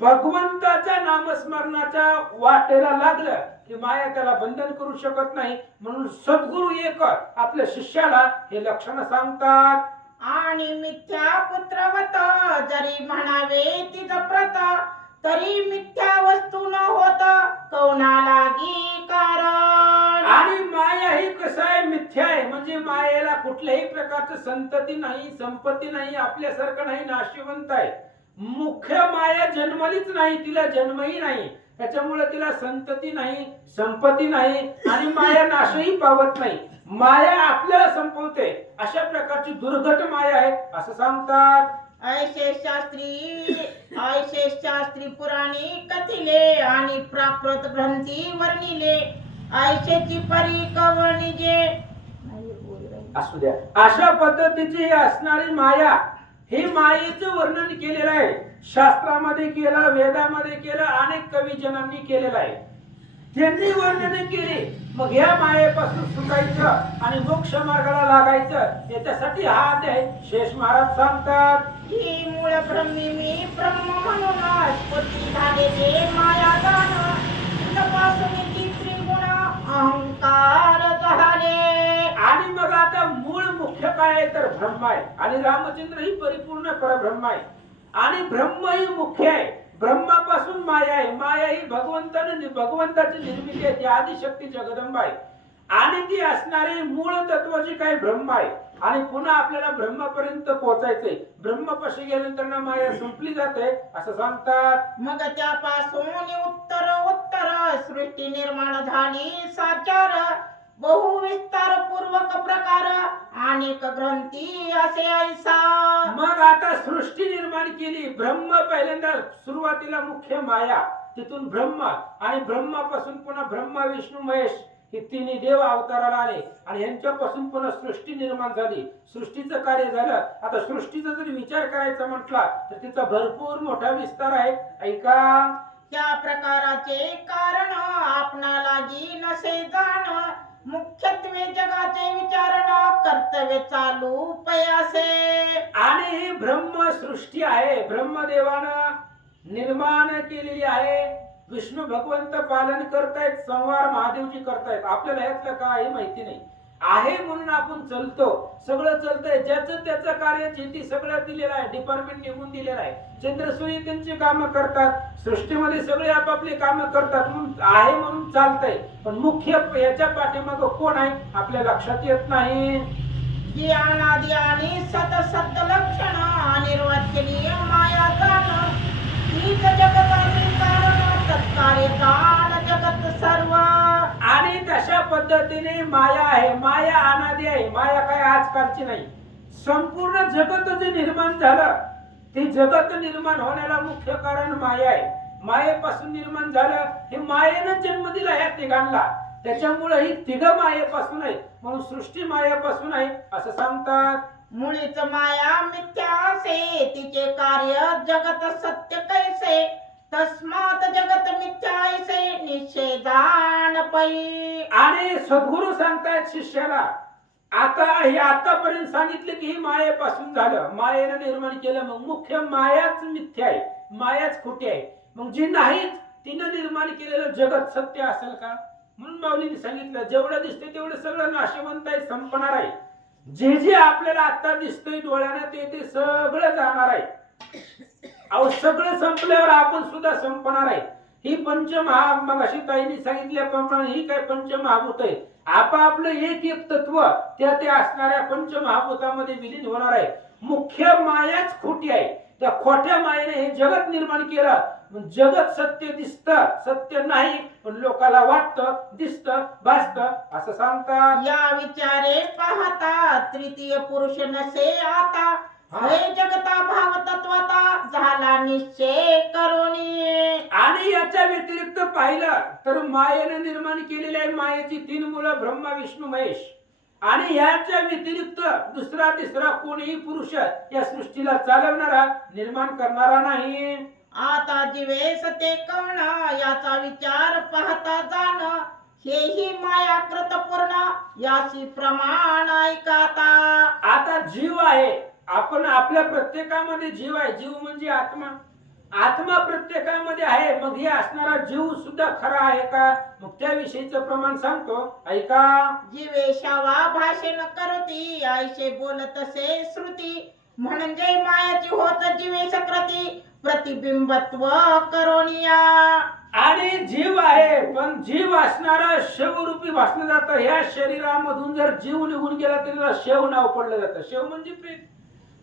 भगवंताच्या नामस्मरणाच्या वाटेला लागलं की माया त्याला बंधन करू शकत नाही. म्हणून सद्गुरु एक आपल्या शिष्याला हे लक्षण सांगतात. आणि मिथ्या पुत्रवत जरी म्हणावे तिज प्रत, तरी मिथ्या वस्तू न होत कौना लागी कारण. आणि माया ही कसं आहे, मिथ्या आहे. म्हणजे मायेला कुठल्याही प्रकारचं संतती नाही, संपत्ती नाही, आपल्यासारखं नाही, नाशिवंत आहे. मुख्य माया जन्मलीच नाही, तिला जन्मही नाही, त्याच्यामुळे तिला संतती नाही, संपत्ती नाही आणि माया नाशही पावत नाही. माया आपल्याला संपवते, अशा प्रकारची दुर्घट माया आहे असं सांगतात. ऐशे शास्त्री पुराणी कथिले आणि प्राकृत ग्रंथी वर्णिले. ऐशेची परी कवणिजे. असू द्या. अशा पद्धतीची असणारी माया, हे मायेचं वर्णन केलेलं आहे. शास्त्रामध्ये केलं, वेदामध्ये केलं, अनेक कवीजनांनी केलेलं आहे. त्यांनी वर्णन केले. मग या मायेपासून सुटायचं आणि मोक्ष मार्गाला लागायचं, याच्यासाठी हा अध्याय शेष महाराज सांगतात. ही मूळ ब्रह्मी मी ब्रह्म म्हणूनच पुती झालेले माया जाण, तपासून ती त्रिगुण अहंकार झाले. आणि मग आता मूळ मुख्य काय आहे, तर ब्रह्म आहे. आणि रामचंद्र ही परिपूर्ण परब्रह्म आहे. आणि ब्रह्म ही मुख्य आहे. ब्रह्मापासून माया आहे. माया ही भगवंताची निर्मिती आहे, ती आदिशक्ती जगदंबा आहे. आणि ती असणारी मूळ तत्व जी काही ब्रह्म आहे. आणि पुन्हा आपल्याला ब्रह्मापर्यंत पोहोचायचंय. ब्रह्मापाशी गेल्यानंतर ना माया संपली जाते असं सांगतात. मग त्यापासून उत्तर सृष्टी निर्माण झाली साचार, बहुविस्तार पूर्वक प्रकार अनेक ग्रंथी असे ऐसा. मग आता सृष्टी निर्माण केली. ब्रह्म पहिल्यांदा सुरुवातीला मुख्य माया, तिथून ब्रह्मा, आणि ब्रह्मापासून पुन्हा ब्रह्मा विष्णू महेश हे तिन्ही देव अवताराला आले. आणि यांच्यापासून पुन्हा सृष्टी निर्माण झाली. सृष्टीचं कार्य झालं. आता सृष्टीचा जर विचार करायचा म्हटला तर तिचा भरपूर मोठा विस्तार आहे. ऐका. त्या प्रकाराचे कारण आपणालागी नसे जाण, मुख्यत्वे जगाचे विचारणा कर्तव्य चालू पयासे. आणि ही ब्रह्म सृष्टी आहे, ब्रह्मदेवानं निर्माण केलेली आहे. विष्णू भगवंत पालन करतायत, संवार महादेवजी करतायत. आपल्याला यातलं काही माहिती नाही आहे म्हणून आपण चलतो. सगळं चलतंय, ज्याचं त्याचं कार्य जे सगळं दिलेलं आहे, डिपार्टमेंट निघून दिलेलं आहे. चंद्रसूर्य त्यांची कामं करतात, सृष्टीमध्ये सगळे आपापली कामं करतात म्हणून आहे म्हणून चालतंय. पण मुख्य याच्या पाठीमाग कोण आहे आपल्या लक्षात येत नाही. जी अनादि आणि सत लक्षण अनिर्वचनीय माया जाण, हीच जगताची कारण तत्कार्य जाण जगत सर्व. आणि तशा पद्धतीने माया आहे. माया अनादि आहे. माया काय आजकालची नाही. संपूर्ण जगत जे निर्माण झालं, ते जगत निर्माण होण्याला मुख्य कारण माया आहे. मायेपासून निर्माण झालं. हे मायेनं जन्म दिला या तिघांना, त्याच्यामुळे ही तिघ मायेपासून आहे. म्हणून सृष्टी मायेपासून आहे असं सांगतात. मुळीच माया मिथ्या असे, तिचे कार्य जगत सत्य कैसे. तस्मात जगत मिथ्या ऐसे निषेधान पै. आणि सद्गुरू सांगतायत शिष्याला, आता हे आतापर्यंत सांगितलं की ही मायेपासून झालं, मायेनं निर्माण केलं, मग मुख्य मायाच मिथ्या आहे, मायाच खोटी आहे. मग जी नाहीच तिनं निर्माण केलेलं जगत सत्य असेल का? म्हणून माऊलींनी सांगितलं, जेवढं दिसतंय तेवढं सगळं नाशवंत आहे, संपणार आहे. जे जे आपल्याला आता दिसतंय डोळ्यानं ते सगळं जाणार आहे. अहो सगळं संपल्यावर आपण सुद्धा संपणार आहे. ही पंचमहा, मग अशी ताईंनी सांगितल्याप्रमाणे ही काय पंचमहाभूत आहे. आपापलं एक एक तत्व त्या असणाऱ्या पंचमहाभूतामध्ये विलीन होणार आहे. मुख्य मायाच खोटी आहे. त्या खोट्या मायेने हे जगत निर्माण केलं. मग जगत सत्य दिसतं, सत्य नाही, पण लोकाला वाटतं, दिसतं, भासतं असं सांगतात. या विचारे पाहता तृतीय पुरुष नसे आता. हे जगता भाव तत्वता झाला निश्चय करुणी. आणि याच्या व्यतिरिक्त पाहिलं तर मायेने निर्माण केलेली आहे मायेची 3 मुलं ब्रह्मा विष्णू महेश. आणि याच्या व्यतिरिक्त दुसरा तिसरा कोणीही पुरुष या सृष्टीला चालवणारा निर्माण करणारा नाही. आता जीवेस ते कवण याचा विचार पाहता जाण. हेही माया कृत पूर्ण याची प्रमाण ऐकाता. आता जीव आहे, आपण आपल्या प्रत्येकामध्ये जीव आहे. जीव म्हणजे आत्मा. आत्मा प्रत्येकामध्ये आहे. मग हे असणारा जीव सुद्धा खरा आहे का? मग त्याविषयीचं प्रमाण सांगतो, ऐका. जीवेशावा भाषण करती ऐसे बोलतसे श्रुती. म्हणजे मायाची होत जीवे सकृती प्रतिबिंबत्व करोनिया. आणि जीव आहे, पण जीव असणारा शवरूपी भासलं जातं. ह्या शरीरामधून जर जीव निघून गेला तरी त्याला शव नाव पडलं जातं. शव म्हणजे प्रेत.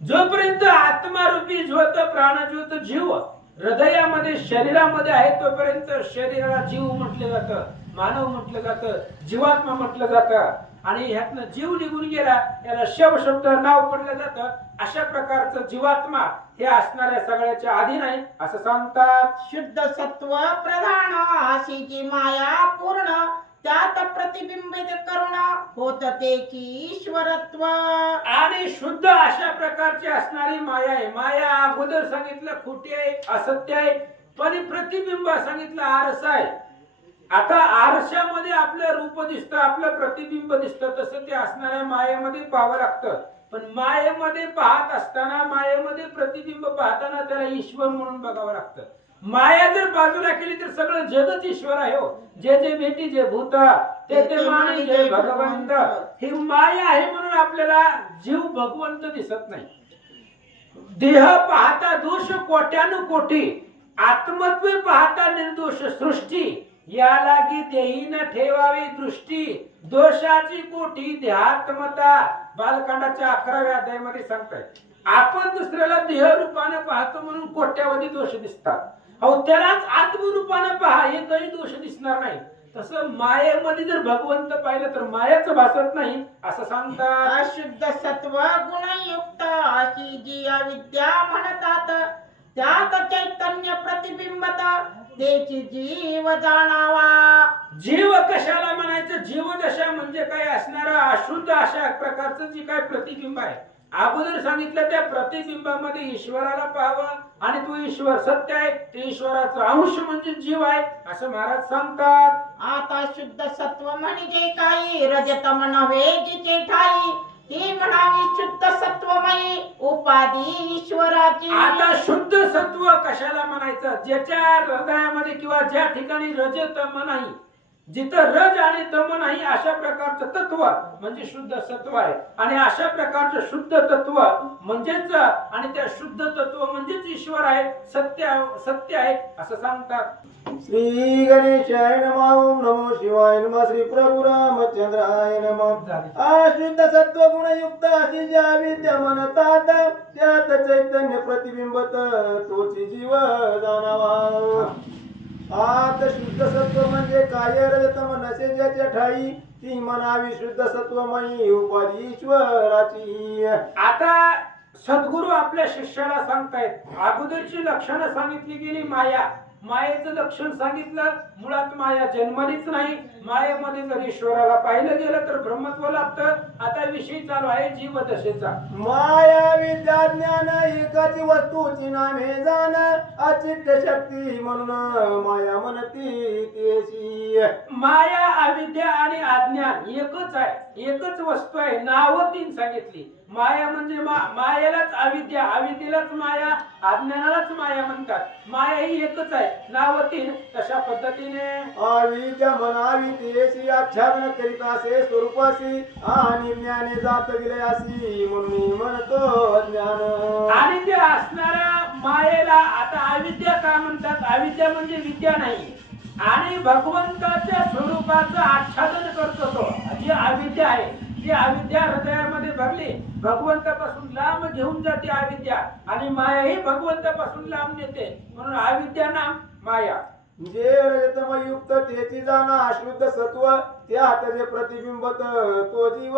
जोपर्यंत आत्मारूपी ज्योत प्राणज्योत जीव हृदयामध्ये शरीरामध्ये आहे तोपर्यंत शरीराला जीव म्हटलं जातं, मानव म्हटलं जातं, जीवात्मा म्हटलं जातं. आणि ह्यातनं जीव निघून गेला याला शव शब्द नाव पडलं जातं. अशा प्रकारचं जीवात्मा हे असणाऱ्या सगळ्याच्या अधीन आहे असं सांगतात. शुद्ध सत्व प्रधान अशी जी माया पूर्ण त्यात प्रतिबिंबित करुण होत तेची ईश्वरत्व. आणि शुद्ध अशा प्रकारची असणारी माया आहे. माया अगोदर सांगितलं खोटी आहे, असत्य आहे, पण प्रतिबिंब सांगितलं आरसा आहे. आता आरशामध्ये आपलं रूप दिसतं, आपलं प्रतिबिंब दिसतं, तसं ते असणाऱ्या मायेमध्ये पाहावं लागतं. पण मायेमध्ये पाहत असताना, मायेमध्ये प्रतिबिंब पाहताना त्याला ईश्वर म्हणून बघावं लागतं. माया जर बाजूला केली तर सगळं जगच ईश्वर आहे. हो, जे जे भेटी जे भूत ते माने जे भगवंत. ही माया आहे म्हणून आपल्याला जीव भगवंत दिसत नाही. देह पाहता दोष कोट्यानुकोटी, आत्मत्व पाहता निर्दोष सृष्टी. या लागी देहीन ठेवावी दृष्टी, दोषाची कोटी देहात्मता. बालकांडाच्या 11व्या अध्यायामध्ये सांगताय. आपण दुसऱ्याला देह रूपाने पाहतो म्हणून कोट्यावधी दोष दिसतात. अहो त्यालाच आत्मरूपाने पहा, हे काही दोष दिसणार नाही. तसं मायेमध्ये जर भगवंत पाहिलं तर मायाच भासत नाही असं सांगतात. अशुद्ध सत्व गुणयुक्त अशी जी अविद्या म्हणतात त्यात चैतन्य प्रतिबिंबत त्याची जीव जाणावा. जीव कशाला म्हणायचं? जीवदशा म्हणजे काय असणारा अशुद्ध अशा प्रकारचं जी काय प्रतिबिंब आहे. अगोदर सांगितलं त्या प्रतिबिंबामध्ये ईश्वराला पाहावं आणि तो ईश्वर सत्य आहे. ते ईश्वराचा अंश म्हणजे जीव आहे असं महाराज सांगतात. आता शुद्ध सत्व म्हणजे काही रजतम नव्हे जिचे ठाई ती म्हणावी शुद्ध सत्वमयी उपाधी ईश्वराची. आता शुद्ध सत्व कशाला म्हणायचं? ज्याच्या हृदयामध्ये किंवा ज्या ठिकाणी रज तम नाही, जिथं रज आणि तम नाही अशा प्रकारचं तत्व म्हणजे शुद्ध सत्व आहे. आणि अशा प्रकारचं शुद्ध तत्व म्हणजेच आणि त्या शुद्ध तत्व म्हणजेच ईश्वर आहे, सत्य आहे असं सांगतात. श्री गणेशाय नमः. ओम नमो शिवाय नमः. श्री प्रभु रामचंद्राय नमः. अशुद्ध सत्व गुणयुक्त अशी ज्या विद्या म्हणतात त्यात चैतन्य प्रतिबिंबत तोची जीव जाणावा. आत शुद्ध सत्व म्हणजे काय रजतम नसे ज्याच्या ठाई ती म्हणावी शुद्ध सत्वमयी उपाधी ईश्वराची. आता सद्गुरू आपल्या शिष्याला सांगतायत. अगोदरची लक्षणं सांगितली गेली माया. मायेचं लक्षण सांगितलं. मुळात माया जन्मलीच नाही. मायेमध्ये जर ईश्वराला पाहिलं गेलं तर ब्रह्मत्व लागतं. आता विषय चालू आहे जीवदशेचा. माया विद्या ज्ञान एकाची वस्तूची नामे जाण अचित्य शक्ती म्हणून माया म्हणती तेशी. माया अविद्या आणि अज्ञान एकच आहे. एकच वस्तू आहे. नाव तीन सांगितली. माया म्हणजे मायेलाच अविद्या, अविद्येलाच माया, अज्ञानालाच माया म्हणतात. माया ही एकच आहे. नाव तीन. तशा पद्धतीने अविद्या म्हणावी तेशी आच्छादन करीत असे स्वरूपाशी आणि ज्ञाने जात गेले अशी म्हणून म्हणतो ज्ञान. आणि ते असणाऱ्या मायेला आता अविद्या का म्हणतात? अविद्या म्हणजे विद्या नाही. आणि भगवंताच्या स्वरूपाचं आच्छादन करतो तो. जी अविद्या आहे ती अविद्या हृदयामध्ये भरली, भगवंतापासून लांब घेऊन जाते अविद्या. आणि माया ही भगवंतापासून लांब नेते. म्हणून अविद्या नाम माया. जे रजतम युक्त त्याची जाणा अशुद्ध सत्व त्यात जे प्रतिबिंबत तो जीव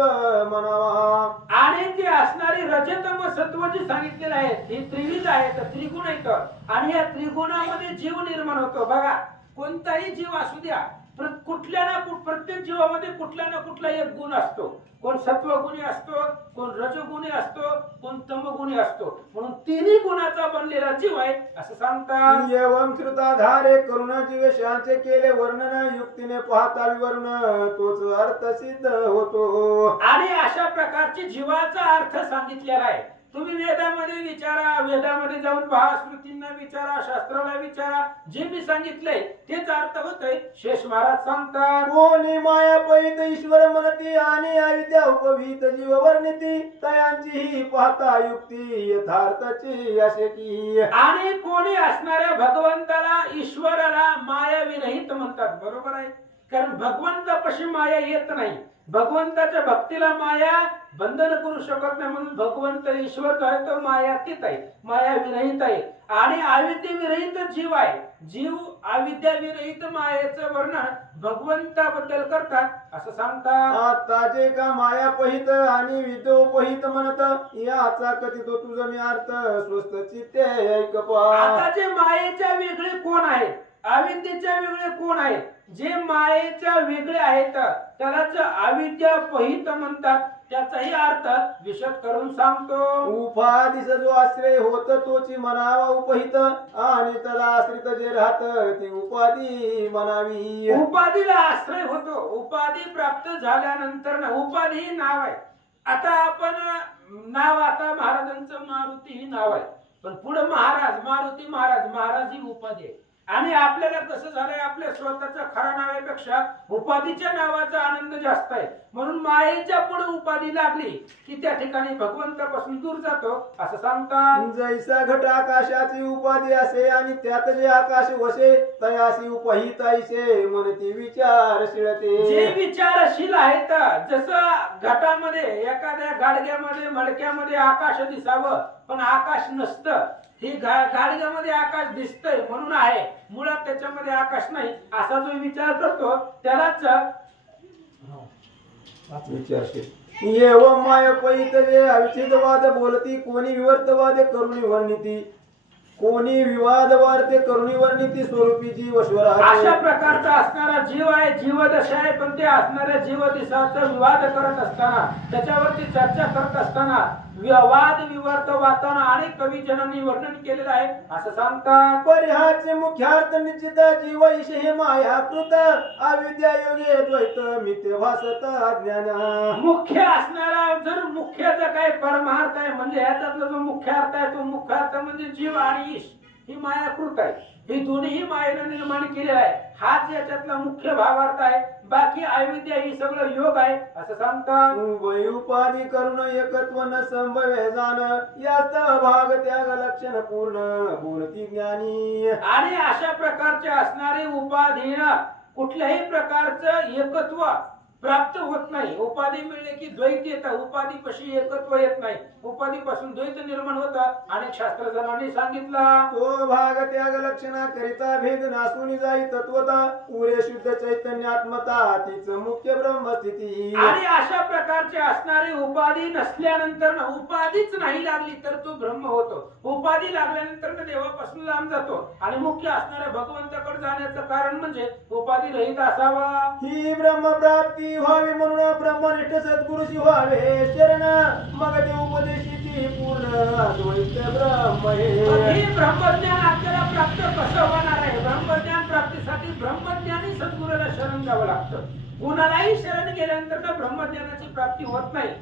म्हणावा. आणि ते असणारी रजतम सत्व जी सांगितलेलं आहे ही त्रिविध आहेत, त्रिगुण आहेत. आणि या त्रिगुणामध्ये जीव निर्माण होतो. बघा, कोणताही जीव असू द्या, प्रत्येक जीवामध्ये कुठला ना कुठला एक गुण असतो. कोण सत्वगुणी असतो, कोण रजगुणी असतो, कोण तमगुणी असतो. म्हणून तिन्ही गुणाचा बनलेला जीव आहे असं सांगतात. एवं श्रुताधारे करुण जीवेशांचे केले वर्णन युक्तीने पाहता विवरण तोच अर्थ सिद्ध होतो. आणि अशा प्रकारची जीवाचा अर्थ सांगितलेला आहे. तुम्ही वेदामध्ये विचारा, वेदामध्ये जाऊन पहा, स्मृतींना विचारा, शास्त्राला विचारा. जे मी सांगितलंय तेच अर्थ होतंय. शेष महाराज सांगतात, कोणी माया पहित ईश्वर म्हणती आणि अविद्या उपभीत जीव वर्णिती तयांची ही पाहता युक्ती यथार्थची असे की. आणि कोणी असणाऱ्या भगवंताला, ईश्वराला माया विरहित म्हणतात. बरोबर आहे, कारण भगवंतापाशी माया येत नाही. भगवंताच्या भक्तीला माया बंधन करू शकत नाही. म्हणून भगवंत ईश्वर जो आहे तो मायातीत आहे, माया विरहित आहे. आणि अविद्या विरहित जीव आहे. जीव अविद्या विरहित मायेचं वर्णन भगवंताबद्दल करतात असं सांगतात. आता जे का माया पहित आणि विद्योपहित म्हणत याचा कथितो तुझ मी अर्थ स्वस्त चित्ते ऐक पहा. आता जे मायेच्या वेगळे कोण आहेत, अविद्येच्या वेगळे कोण आहेत, जे मायेच्या वेगळे आहेत त्यालाच अविद्या पहित म्हणतात. त्याचाही अर्थ विशद करून सांगतो. उपाधीस जो आश्रय होत तोची म्हणावा उपहित आणि त्याला आश्रित जे राहत ती उपाधी म्हणावी. उपाधीला आश्रय होतो. उपाधी प्राप्त झाल्यानंतर ना, उपाधी ही नाव आहे. आता आपण नाव, आता महाराजांचं मारुती ही नाव आहे, पण पुढे महाराज, मारुती महाराज, महाराज ही उपाधी आहे. आणि आपल्याला कसं झालंय, आपल्या स्वतःच्या खऱ्या नावापेक्षा उपाधीच्या नावाचा आनंद जास्त आहे. म्हणून मायेच्या पुढे उपाधी लागली की त्या ठिकाणी भगवंतापासून दूर जातो असं सांगतात. जैसा घट आकाशाची उपाधी असे आणि त्यात जे आकाश वसे तयासी उपहित ऐसे म्हणती विचारशीलते. जे विचारशील आहेत, जसं घटामध्ये, एखाद्या गाडग्यामध्ये, मडक्यामध्ये आकाश दिसावं पण आकाश नसतं. ही गाडग्यामध्ये आकाश दिसतंय म्हणून आहे, मुळात त्याच्यामध्ये आकाश नाही असा जो विचार करतो त्यालाच विचारशील. एवं माय पहित जे अविच्छेदवाद बोलती कोणी विवर्तवाद करुणी वर्णिती कोणी विवादवाद ते करुणी वर्णिती स्वरूपी जीव अशा प्रकारचा असणारा जीव आहे. जीवदशा आहे, पण ते असणाऱ्या जीवदिशाचा विवाद करत असताना, त्याच्यावरती चर्चा करत असताना वाद विवर्त वाताना अनेक कवीजनांनी वर्णन केलेलं आहे असं सांगतात. परिहाचे मुख्यार्थ निश्चित जीव ईश हे माया कृत अविद्या योगे द्वैत मिथ्य भासत अज्ञान. मुख्य असणारा, जर मुख्याचा काय परमार्थ आहे म्हणजे याच्यातला जो मुख्य अर्थ आहे तो मुख्य अर्थ म्हणजे जीव आणि ईश ही मायाकृत आहे. ही दोन्ही मायेने निर्माण केलेला आहे. हाच याच्यातला मुख्य भावार्थ आहे. बाकी अविद्या ही सगळं योग आहे असं सांगतात. उपाधी करून एकत्व न संभवे जाण यात भाग त्याग लक्षण पूर्ण बोलती ज्ञानी. आणि अशा प्रकारचे असणारे उपाधीन कुठल्याही प्रकारचं एकत्व प्राप्त होत नाही. उपाधी मिळले की द्वैत येतं, उपाधी पशी एकत्व येत नाही. उपाधी पासून द्वैत निर्माण होतं. अनेक शास्त्रज्ञांनी सांगितला तो भाग त्याग लक्षणा करिता भेद नासून जाई तत्वता पुरे शुद्ध चैतन्यात्मता तीच मुख्य ब्रह्मस्थिती. आणि अशा प्रकारचे असणारी उपाधी नसल्यानंतर ना, उपाधीच नाही लागली तर तो ब्रह्म होतो. उपाधी लागल्यानंतर ना देवापासून लांब जातो. आणि मुख्य असणाऱ्या भगवंताकडे जाण्याचं कारण म्हणजे उपाधी रहित असावा. ही ब्रह्मप्राप्ती व्हावी म्हणून ब्रह्मनिष्ठ सद्गुरुशी व्हावे शरण मग ते उपदेशिती पूर्ण अद्वैत ब्रह्म हे. हे ब्रह्मज्ञान आपल्याला प्राप्त कसं होणार आहे? ब्रह्मज्ञान प्राप्तीसाठी ब्रह्मज्ञानी सद्गुरूला शरण जावं लागतं. कुणालाही शरण गेल्यानंतर ना ब्रह्मज्ञानाची प्राप्ती होत नाही.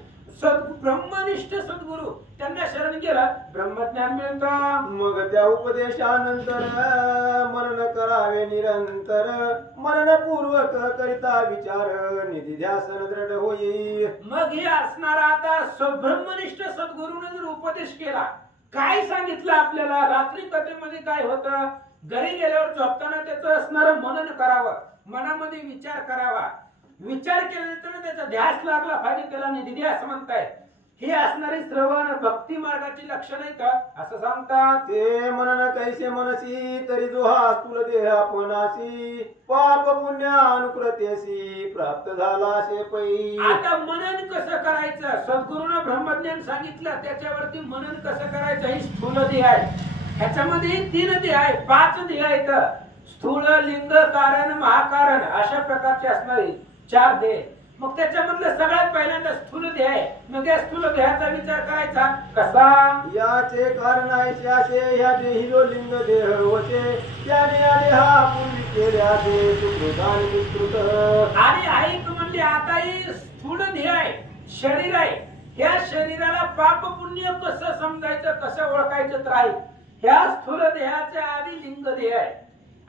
ब्रह्मनिष्ठ सद्गुरू त्यांना शरण गेला ब्रह्मज्ञान मिळतं. मग त्या उपदेशानंतर मनन करावे निरंतर मननपूर्वक करिता विचार निधी ध्यासन दृढ होई. मग हे असणारा आता ब्रह्मनिष्ठ सद्गुरूने जर उपदेश केला, काय सांगितलं आपल्याला? रात्री कथेमध्ये काय होतं? घरी गेल्यावर झोपताना त्याचं असणारं मनन करावं, मनामध्ये विचार करावा. विचार केल्यानंतर त्याचा ध्यास लागला पाहिजे, त्याला निधी ध्यास म्हणताय. हे असणारे श्रवण भक्ती मार्गाची लक्षण आहे का असं सांगतात. ते मनन कैसे मनसी तरी जो हा स्थूल देह आपणासी पाप पुण्य अनुकृतेसी प्राप्त झाला शे पै. आता मनन कसं करायचं? सद्गुरूनं ब्रह्मज्ञान सांगितलं, त्याच्यावरती मनन कसं करायचं? ही स्थूल देह आहे. ह्याच्यामध्ये 3 देह आहे, 5 देह आहेत. स्थूल, लिंग, कारण, महाकारण अशा प्रकारचे असणारे 4 देह. मग त्याच्यामधलं सगळ्यात पहिल्यांदा स्थूल देह आहे. मग या स्थूल देहाचा विचार करायचा कसा? याचे कारण आहे असे या देही जो लिंग देह होते त्याने आले हा पूर्वी केल्या ते सुकृत आणि विकृत. आणि ऐक म्हणजे आता ही स्थूल देह आहे, शरीर आहे. ह्या शरीराला पाप पुण्य कसं समजायचं, कसं ओळखायचं? तर आहे ह्या स्थूल देहाच्या आधी लिंग देह आहे.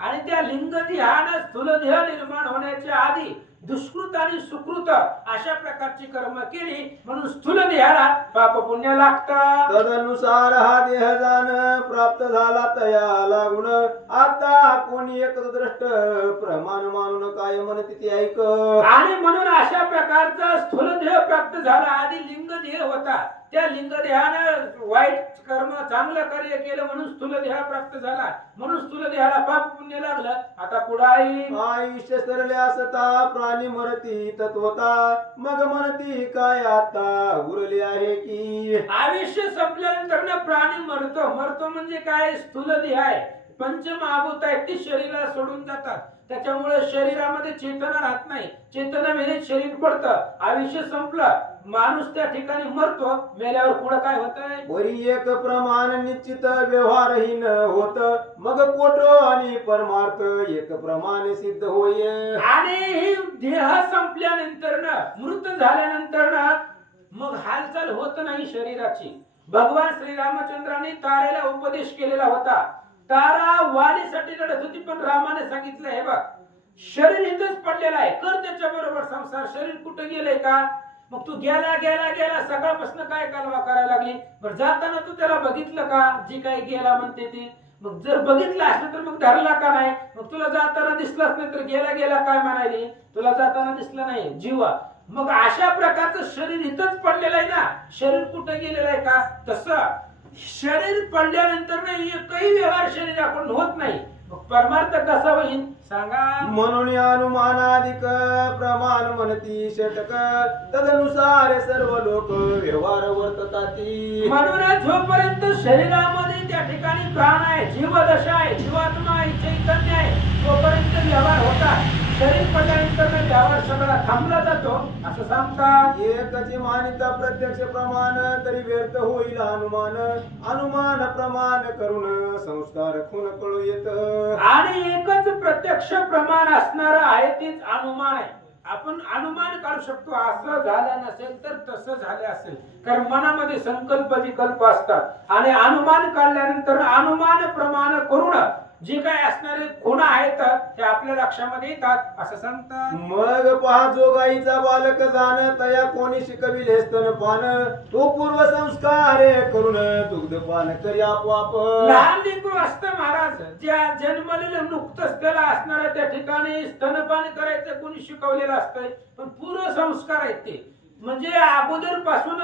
आणि त्या लिंग देहानं स्थूल देह निर्माण होण्याच्या आधी दुष्कृत आणि सुकृत अशा प्रकारची कर्म केली म्हणून स्थूल देहाला पाप पुण्य लागतं. तदनुसार हा देह जाण प्राप्त झाला तया लागून आता कोणी एक दृष्ट प्रमाण मानून काय म्हणते ते ऐक. आणि म्हणून अशा प्रकारचा स्थूल देह प्राप्त झाला. आधी लिंग देह होता, त्या लिंग देहानं वाईट कर्म चांगलं कार्य केलं म्हणून स्थूल देह प्राप्त झाला. म्हणून स्थूल देहाला पाप पुण्य लागलं. आता पुढे आयुष्य सरले असता प्राणी मरती तत्वता मग म्हणती काय आता उरले आहे की. आयुष्य संपल्यानंतर ना प्राणी मरतो. मरतो म्हणजे काय? स्थूल देह आहे, पंचमहाभूत आहे, ती शरीराला सोडून जातात. त्याच्यामुळे शरीरामध्ये चेतना राहत नाही. चेतना मेले शरीर पडतं. आयुष्य संपलं, माणूस त्या ठिकाणी मरतो. मेल्यावर पुढे काय होतंय? वरी एक प्रमाण निश्चित व्यवहारहीन होत मग पोट आणि परमार्थ एक प्रमाण सिद्ध होय. आणि ही देह संपल्यानंतर ना, मृत झाल्यानंतर ना, मग हालचाल होत नाही शरीराची. भगवान श्रीरामचंद्रांनी तारेला उपदेश केलेला होता. तारा वालीसाठी लढत होती, पण रामाने सांगितलं हे बघ, शरीर इथंच पडलेलं आहे, कर त्याच्या बरोबर संसार. शरीर कुठे गेलंय का? मग तू गेला गेला गेला सकाळपासून काय कालवा करायला लागली? बरं जाताना तू त्याला बघितलं का? जी काही गेला म्हणते ती. मग जर बघितलं असलं तर मग धरला का नाही? मग तुला जाताना दिसलाच नाही तर गेला गेला काय म्हणायली? तुला जाताना दिसला नाही जीवा. मग अशा प्रकारचं शरीर इथंच पडलेलं आहे ना, शरीर कुठे गेलेलं आहे का? तसं शरीर पडल्यानंतर ना एकही व्यवहार शरीराकडून होत नाही. मग परमार्थ कसा होईल सांगा? म्हणून अनुमानाधिक प्रमाण म्हणती षटक तदनुसार सर्व लोक व्यवहार वर्तताती. म्हणून जोपर्यंत शरीरामध्ये त्या ठिकाणी प्राण आहे, जीवदशा आहे, जीवात्मा आहे, चैतन्य आहे, तोपर्यंत व्यवहार होतात. शरीर पडल्यानंतर व्यवहार सगळा थांबला जातो असं सांगतात. एकची मानिता प्रत्यक्ष प्रमाण तरी व्यर्थ होईल अनुमान. अनुमान प्रमाण करून संस्कार खून कळू येत. आणि एकच प्रत्यक्ष प्रमाण असणार आहे तीच अनुमान आहे. आपण अनुमान काढू शकतो, असं झालं नसेल तर तसं झालं असेल. कारण मनामध्ये संकल्प विकल्प असतात. आणि अनुमान काढल्यानंतर अनुमान प्रमाण करून जे काय असणारे गुण आहेत ते आपल्या लक्षामध्ये येतात असं सांगतात. मग पहा जोगाईचा बालक जाण तया कोणी शिकविले स्तनपान तो पूर्व संस्कार करून दुग्धपान करी आपोआप. लहान लेकरू असतं महाराज, ज्या जन्मलेलं नुकतंच त्याला असणाऱ्या त्या ठिकाणी स्तनपान करायचं कोणी शिकवलेलं असतंय, पण पूर्व संस्कार आहेत ते म्हणजे अगोदर पासून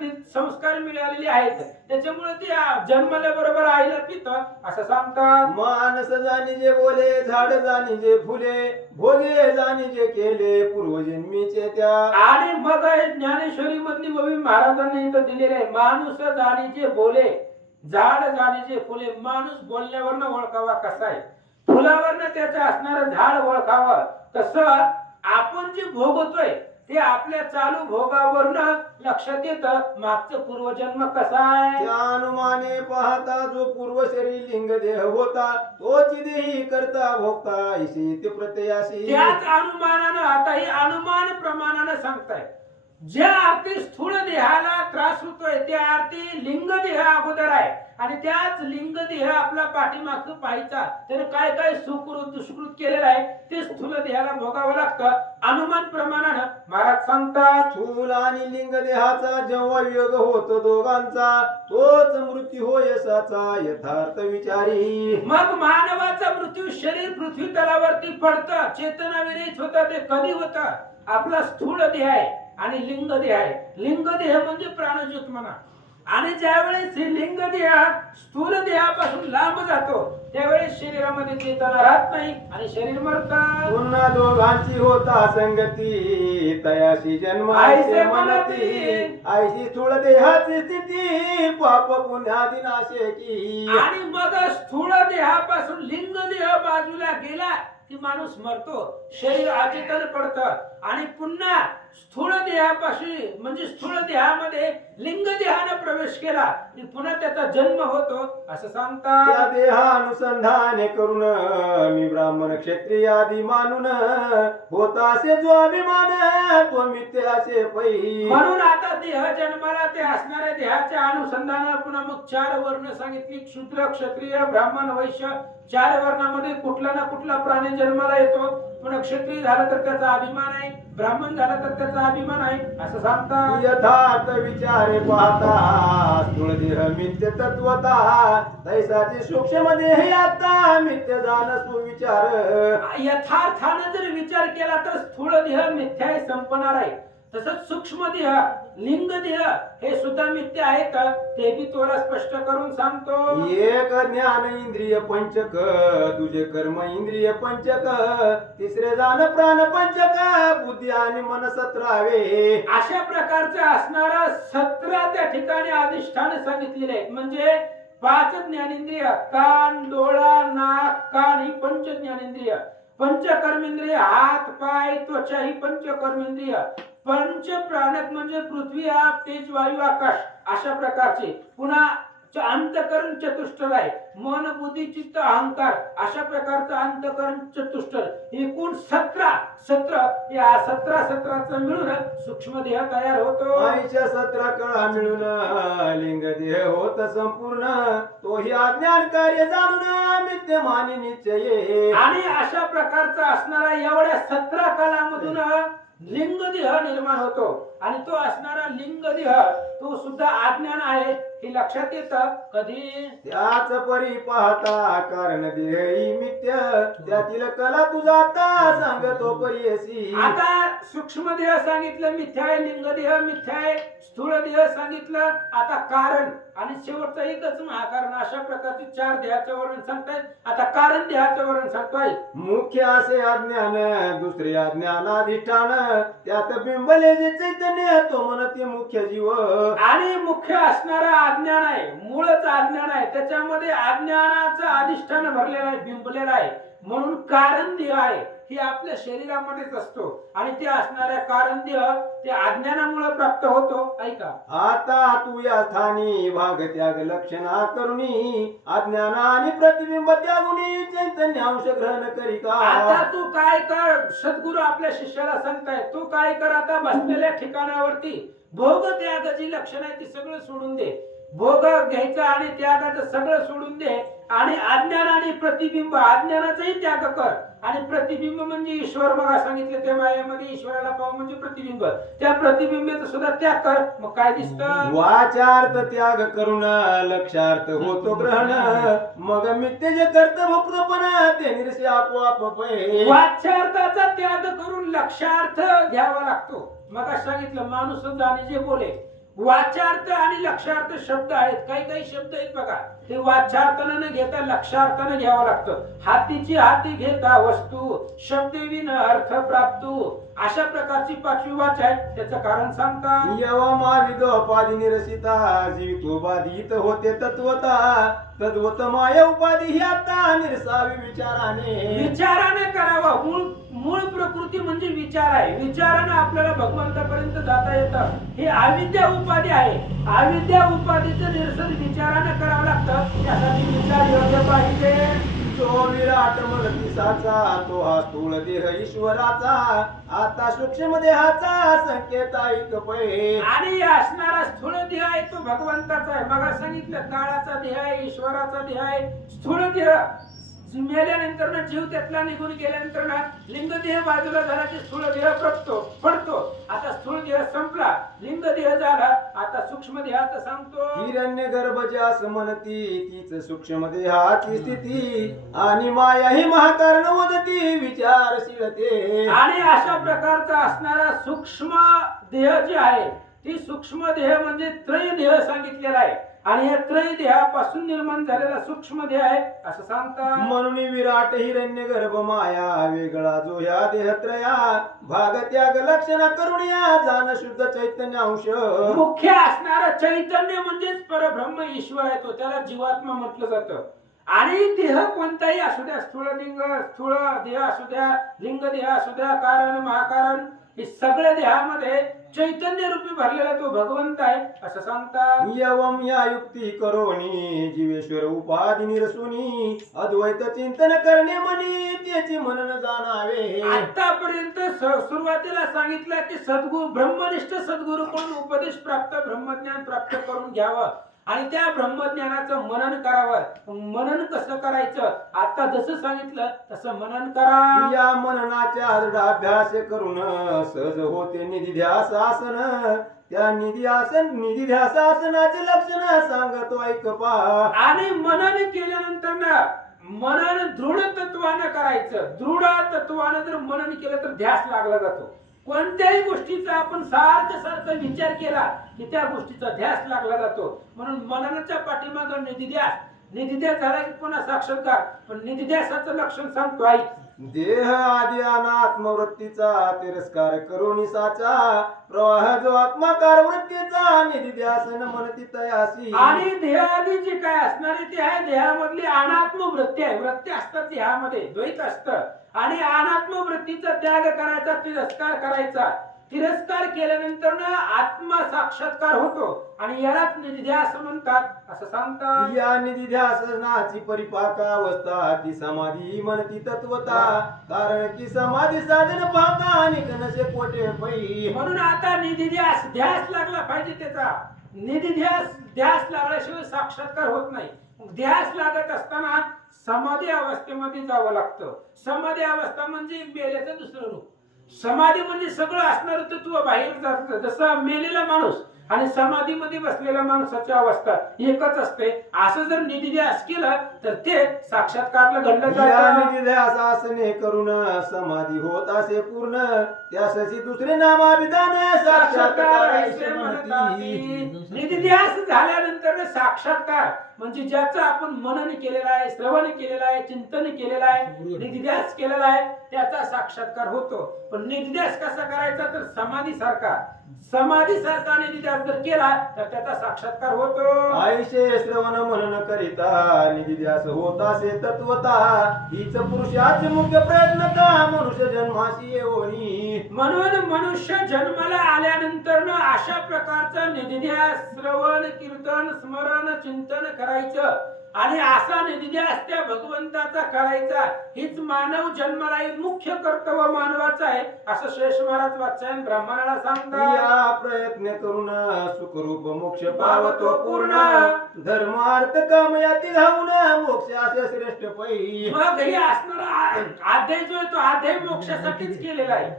ते संस्कार मिळालेले आहेत, त्याच्यामुळे ते जन्मल्याबरोबर आईला पितं असं सांगतात. मानस जाणी जे बोले झाड जाणी जे फुले भोगे जाणी जे केले पूर्वजन्मीचे त्या. आणि मग ज्ञानेश्वरी मधली ओवी महाराजांनी इथं दिलेले आहे, माणूस जाणे जे बोले झाड जाणे जे फुले. माणूस बोलण्यावरनं ओळखावा कसा आहे, फुलावरनं त्याचं असणारं झाड ओळखावं, तसं आपण जे भोगतोय ते आपल्या चालू भोगावरनं लक्षात येतं मागचं पूर्वजन्म कसा आहे. त्या अनुमाने पाहता जो पूर्व शरीर लिंग देह होता तोच देही करता भोगता ऐशी ते प्रत्ययाशी. त्याच अनुमानानं आता हे अनुमान प्रमाणानं सांगताय, ज्या अर्थी स्थूल देहाला त्रास होतोय त्या अर्थी लिंग देह अगोदर आहे आणि त्याच लिंग देह आपला पाठीमागं पाहायचा, त्याने काय काय सुकृत दुष्कृत केलेलं आहे ते स्थूल देहाला भोगावं लागतं. अनुमान प्रमाणानं महाराज सांगतात, स्थूल आणि लिंग देहाचा जेव्हा योग होतो दोघांचा तोच मृत्यू होय साचा यथार्थ विचारी. मग मानवाचा मृत्यू शरीर पृथ्वी तलावरती पडतं, चेतना विरहित होतं, ते कधी होतं, आपला स्थूल देह आहे आणि लिंग देह आहे. लिंग देह म्हणजे प्राणज्योत म्हणा, आणि ज्यावेळेस हे लिंग देह स्थूल देहापासून लांब जातो त्यावेळेस शरीरामध्ये चेतना राहत नाही आणि शरीर मरतं. पुन्हा दोघांची होता संगती तयाशी जन्म ऐसे मनती ऐशी स्थूल देहाची स्थिती पाप पुण्यादी नाशे की. आणि मग स्थूल देहापासून लिंग देह बाजूला गेला की माणूस मरतो, शरीर अचेतन पडतं आणि पुन्हा स्थूल देहापाशी म्हणजे स्थूल देहामध्ये लिंग देहानं प्रवेश केला की पुन्हा त्याचा जन्म होतो असं सांगतात. त्या देहानुसंधाने करून मी ब्राह्मण क्षत्रिय आदी मानून होता असे जो अभिमान तो मित्य असे पै. म्हणून आता देह जन्माला ते असणाऱ्या देहाच्या अनुसंधानाला पुन्हा मग 4 वर्ण सांगितली, शूद्र क्षत्रिय ब्राह्मण वैश्य. 4 वर्णामध्ये कुठला ना कुठला प्राणी जन्माला येतो, पुन्हा क्षत्रिय झाला तर त्याचा अभिमान आहे, ब्राह्मण झाला तर त्याचा अभिमान आहे असं सांगतात. यथार्थ विचारे पाहता स्थूल देह मित्य तत्वता तैसाचे सूक्ष्म देह आता मित्य जाण सुविचार. यथार्थानं जर विचार केला तर स्थूल देह मिथ्या आहे, संपणार आहे. तसंच सूक्ष्म देह लिंग देह हे सुद्धा मिथ्या आहेत, ते बी तुला स्पष्ट करून सांगतो. एक ज्ञान इंद्रिय पंचक तुझे कर्म इंद्रिय पंचक तिसरे जाण प्राण पंचक बुद्धी आणि मन 17. अशा प्रकारचं असणारा 17 त्या ठिकाणी अधिष्ठान सांगितलेले आहेत. म्हणजे 5 ज्ञानेंद्रिय, कान डोळा नाक कान ही पंच ज्ञानेंद्रिय, पंच कर्मेंद्रिय हात पाय त्वचा ही पंच कर्मेंद्रिय, पंच प्राणक म्हणजे पृथ्वी आप तेज वायू आकाश अशा प्रकारचे. पुन्हा अंतकरण चतुष्टर आहे, मन बुद्धी चित्त अहंकार अशा प्रकारचं अंतकरण चतुष्टर. एकूण 17 या 17चं मिळून सूक्ष्म देह तयार होतो. आईच्या 17 कळा मिळून लिंग देह होत संपूर्ण तोही अज्ञान कार्य जाणून मित्य मानी निश्चय. आणि अशा प्रकारचा असणारा एवढ्या 17 कलामधून लिंग देह निर्माण होतो आणि तो असणारा लिंग देह तो सुद्धा अज्ञान आहे हे लक्षात येतं. कधी त्याच परी पाहता कारण देही मित्य त्यातील कला तुझा आता सांगतो परीयसी. आता सूक्ष्म देह सांगितलं मिथ्या आहे, लिंग देह मिथ्या आहे, स्थूल देह सांगितलं, आता कारण आणि शेवटचं एकच महाकारण. अशा प्रकारचे 4 देहाचं वर्णन सांगतायत. आता कारण देहाचं वर्णन सांगतोय. मुख्य असे अज्ञान दुसरे अज्ञानाधिष्ठान त्यात बिंबले जे चैतन्य तो म्हणते मुख्य जीव. आणि मुख्य असणारा अज्ञान आहे, मूळच अज्ञान आहे, त्याच्यामध्ये अज्ञानाचं अधिष्ठान भरलेलं आहे, बिंबलेलं आहे, म्हणून कारण देह आहे हे आपल्या शरीरामध्येच असतो आणि ते असणाऱ्या कारण देह ते अज्ञानामुळे प्राप्त होतो. ऐका आता तू या स्थानी भाग त्याग लक्षणा करुणी अज्ञान आणि प्रतिबिंब त्यागुणी चैतन्य अंश ग्रहण करी का. आता तू काय कर, सद्गुरू आपल्या शिष्याला सांगताय, तू काय कर, आता बसलेल्या ठिकाणावरती भोग त्यागाची लक्षण आहे ती सगळं सोडून दे. भोग घ्यायचा आणि त्यागाचं सगळं सोडून दे आणि अज्ञान आणि प्रतिबिंब, अज्ञानाचाही त्याग कर आणि प्रतिबिंब म्हणजे ईश्वर. मग सांगितलं त्या मायामध्ये ईश्वराला पाहू म्हणजे प्रतिबिंब, त्या प्रतिबिंबाचा सुद्धा त्याग कर. मग काय दिसतं? वाचार्थ त्याग करून लक्षार्थ होतो ग्रहण, मग मित्य जे करत भोक्तपणा ते निरसे आपोआप पै. वाच्यार्थाचा त्याग करून लक्षार्थ घ्यावा लागतो. मग सांगितलं माणूस जाणे जे बोले. वाचार्थ आणि लक्षार्थ शब्द आहेत, काही काही शब्द आहेत बघा, ते वाचार्थानं न घेता लक्षार्थानं घ्यावं लागतं. हातीची हाती घेता वस्तू, शब्देविन अर्थ प्राप्तू, अशा प्रकारची 5वी वाच आहे. त्याचं कारण सांगता. यवमाविदोपाधी निरसिता जीवितोपाधीत होते तत्वता, तद्वत माया उपाधी ही आता निरसावी विचाराने. विचाराने करावा. मूळ प्रकृती म्हणजे विचार आहे. विचाराने आपल्याला भगवंतापर्यंत जाता येतं. हे अविद्या उपाधी आहे. अविद्या उपाधीचं निरसन विचाराने करावं लागतं. त्यासाठी विचार योग्य पाहिजे. जो विराट मनतीसाचा तो हा स्थूल देह ईश्वराचा, आता सूक्ष्म देहाचा संकेत ऐक पै. आणि असणारा स्थूल देह आहे तो भगवंताचा आहे. मग सांगितलं काळाचा देह आहे, ईश्वराचा देह आहे. स्थूल देह मेल्यानंतर ना जीव त्यातला निघून गेल्यानंतर ना लिंग देह बाजूला झाला की स्थूल देह पडतो. आता स्थूल देह संपला, लिंग देह झाला, आता सूक्ष्म देहाचं सांगतो. हिरण्य गर्भ ज्यास म्हणती तीच सूक्ष्म देहाची स्थिती, आणि माया ही महाकारण वदती विचारशीलते. आणि अशा प्रकारचा असणारा सूक्ष्म देह जे आहे, ती सूक्ष्म देह म्हणजे त्रय देह सांगितलेला आहे. आणि या त्रय देहापासून निर्माण झालेला सूक्ष्म देह आहे असं सांगतात. म्हणून विराट हिरण्य गर्भ माया वेगळा जो या देहत्रया, भाग त्याग लक्षण करून या जाण शुद्ध चैतन्य अंश. मुख्य असणारा चैतन्य म्हणजेच परब्रह्म ईश्वर आहे, तो त्याला जीवात्मा म्हटलं जातं. आणि देह कोणताही असू द्या, स्थूळ देह असू द्या, लिंग देह असू द्या, कारण महाकारण, हे सगळ्या देहामध्ये चैतन्य रूपी भरलेला तो भगवंत आहे असं सांगतात. यवम या युक्ती करोनी जीवेश्वर उपाधी निरसुनी, अद्वैत चिंतन करणे म्हणी त्याची मनन जाणावे. आतापर्यंत सुरुवातीला सांगितलं की सद्गुरु, ब्रह्मनिष्ठ सद्गुरूकडून उपदेश प्राप्त, ब्रह्मज्ञान प्राप्त करून घ्यावं आणि त्या ब्रह्मज्ञानाचं मनन करावं. मनन कसं करायचं? आता जसं सांगितलं तसं मनन करा. या मननाच्या अभ्यास करून सहज होते निधिध्यास आसन, त्या निधिध्यास आसनाचे लक्षण सांगतो ऐक पा. आणि मनन केल्यानंतर ना मनन दृढ तत्वानं करायचं. दृढ तत्वानं जर मनन केलं तर ध्यास लागला जातो. कोणत्याही गोष्टीचा आपण सारखं विचार केला की त्या गोष्टीचा ध्यास लागला जातो. म्हणून मननाच्या पाठीमागं निधिध्यास झाला की पुन्हा साक्षात्कार. पण निधिध्यासाचं लक्षण सांगतो आई. देह आदी अनात्मवृत्तीचा तिरस्कार करून साचा प्रवाह जो आत्माकार वृत्तीचा निधिध्यासन मनती तयासी. आणि देहादी जे काय असणारे ते आहे देहामधली अनात्म वृत्ती आहे. वृत्ती असतात देहामध्ये, द्वैत असतं. आणि अनात्म वृत्तीचा त्याग करायचा, तिरस्कार करायचा. तिरस्कार केल्यानंतर ना आत्मा साक्षात्कार होतो आणि यालाच निधिध्यास म्हणतात असं सांगतात. या निधिध्यासनाची परिपाकावस्था ती समाधी मनती तत्वता, कारण की समाधी साधन पाहता आणि कनसे कोटे पै. म्हणून आता निधिध्यास ध्यास लागला पाहिजे. त्याचा ध्यास लागल्याशिवाय साक्षात्कार होत नाही. ध्यास लागत असताना समाधी अवस्थेमध्ये जावं लागतं. समाधी अवस्था म्हणजे मेल्याचं दुसरं रूप. समाधी म्हणजे सगळं असणारं तत्व बाहेर जात. जसं मेलेला माणूस आणि समाधीमध्ये बसलेल्या माणसाची अवस्था एकच असते. असं जर निधिध्यास केलं तर ते साक्षात्कारला घडलं जातं. निधिध्यास आसने करून समाधी होत असे पूर्ण, त्यासाठी दुसरे नामाभिधान साक्षात्कार ऐसे म्हणती. निधिध्यास झाल्यानंतर साक्षात्कार म्हणजे ज्याचं आपण मनन केलेलं आहे, श्रवण केलेलं आहे, चिंतन केलेलं आहे, निधिध्यास केलेला आहे, त्याचा साक्षात्कार होतो. पण निधिध्यास कसा करायचा? तर समाधी सारखा निधिध्यास जर केला तर त्याचा साक्षात्कार होतो. आयुष्य श्रवण मनन करिता निधिध्यास होत असे तत्वता, हीच पुरुषाचे मुख्य प्रयत्नता मनुष्य जन्माशी येऊनी. म्हणून मनुष्य जन्माला आल्यानंतर अशा प्रकारचा निधिध्यास, श्रवण, कीर्तन, स्मरण, चिंतन करायचं. आणि असा निधी त्या भगवंताचा करायचा हीच मानव जन्माला एक मुख्य कर्तव्य मानवाचं आहे असं शेष महाराज वाचायन ब्राह्मणाला सांगतात. या प्रयत्न करून सुखरूप मोक्ष पावतो पूर्ण धर्म अर्थ काम याती घाऊन मोक्ष असे श्रेष्ठ पै. मग हे असणारा अध्याय जो आहे तो अध्याय मोक्षासाठीच केलेला आहे.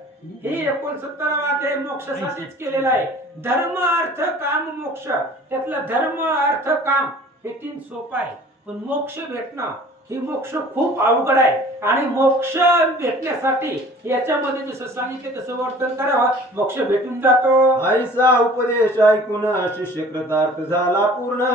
हे 69वा अध्याय मोक्षासाठीच केलेला आहे. धर्म अर्थ काम मोक्ष त्यातलं धर्म अर्थ काम हे 3 सोपं आहे पण मोक्ष भेटणं ही मोक्ष खूप अवघड आहे आणि मोक्ष भेटण्यासाठी याच्यामध्ये जसं सांगितलं तसं वर्तन करावं मोक्ष भेटून जातो. ऐसा उपदेश ऐकून शिष्य कृतार्थ झाला पूर्ण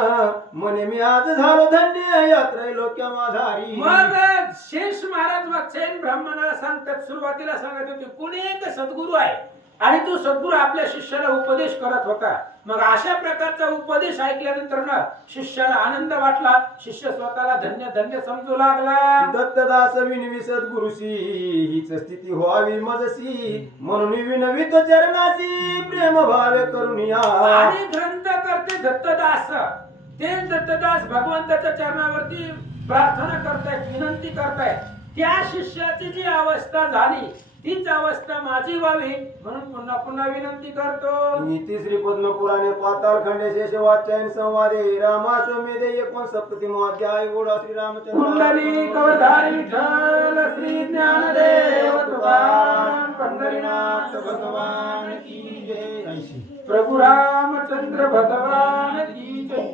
म्हणे मी आज झालो धन्य यात्रा लोक्या माझारी. मग शेष महाराज वात्स्यायन ब्राह्मणाला सांगतात सुरुवातीला सांगत होते कोणी एक सद्गुरू आहे आणि तो सद्गुरू आपल्या शिष्याला उपदेश करत होता. मग अशा प्रकारचा उपदेश ऐकल्यानंतर ना शिष्याला आनंद वाटला. शिष्य स्वतःला धन्य धन्य समजू लागला. दत्तदास विनवी सद्गुरुशी हीच स्थिती व्हावी मजसी म्हणून विनवितो चरणाची प्रेम भावे करुनिया. आणि ग्रंथ करते दत्तदास ते दत्तदास भगवंताच्या चरणावरती प्रार्थना करतायत विनंती करतायत. त्या शिष्याची जी अवस्था झाली तीच अवस्था माझी व्हावी म्हणून पुन्हा पुन्हा विनंती करतो. तिसरी पद्मपुराणे पाताळ खंडे शेष वाचायन संवादे रामाश्वमेधे 69 अध्याय गोडा श्री रामचंद्र कुंडली कवरधारी विठ्ठल श्री ज्ञानदेव तुकाराम पंढरीनाथ भगवान की जय. प्रभु रामचंद्र भगवान की जय.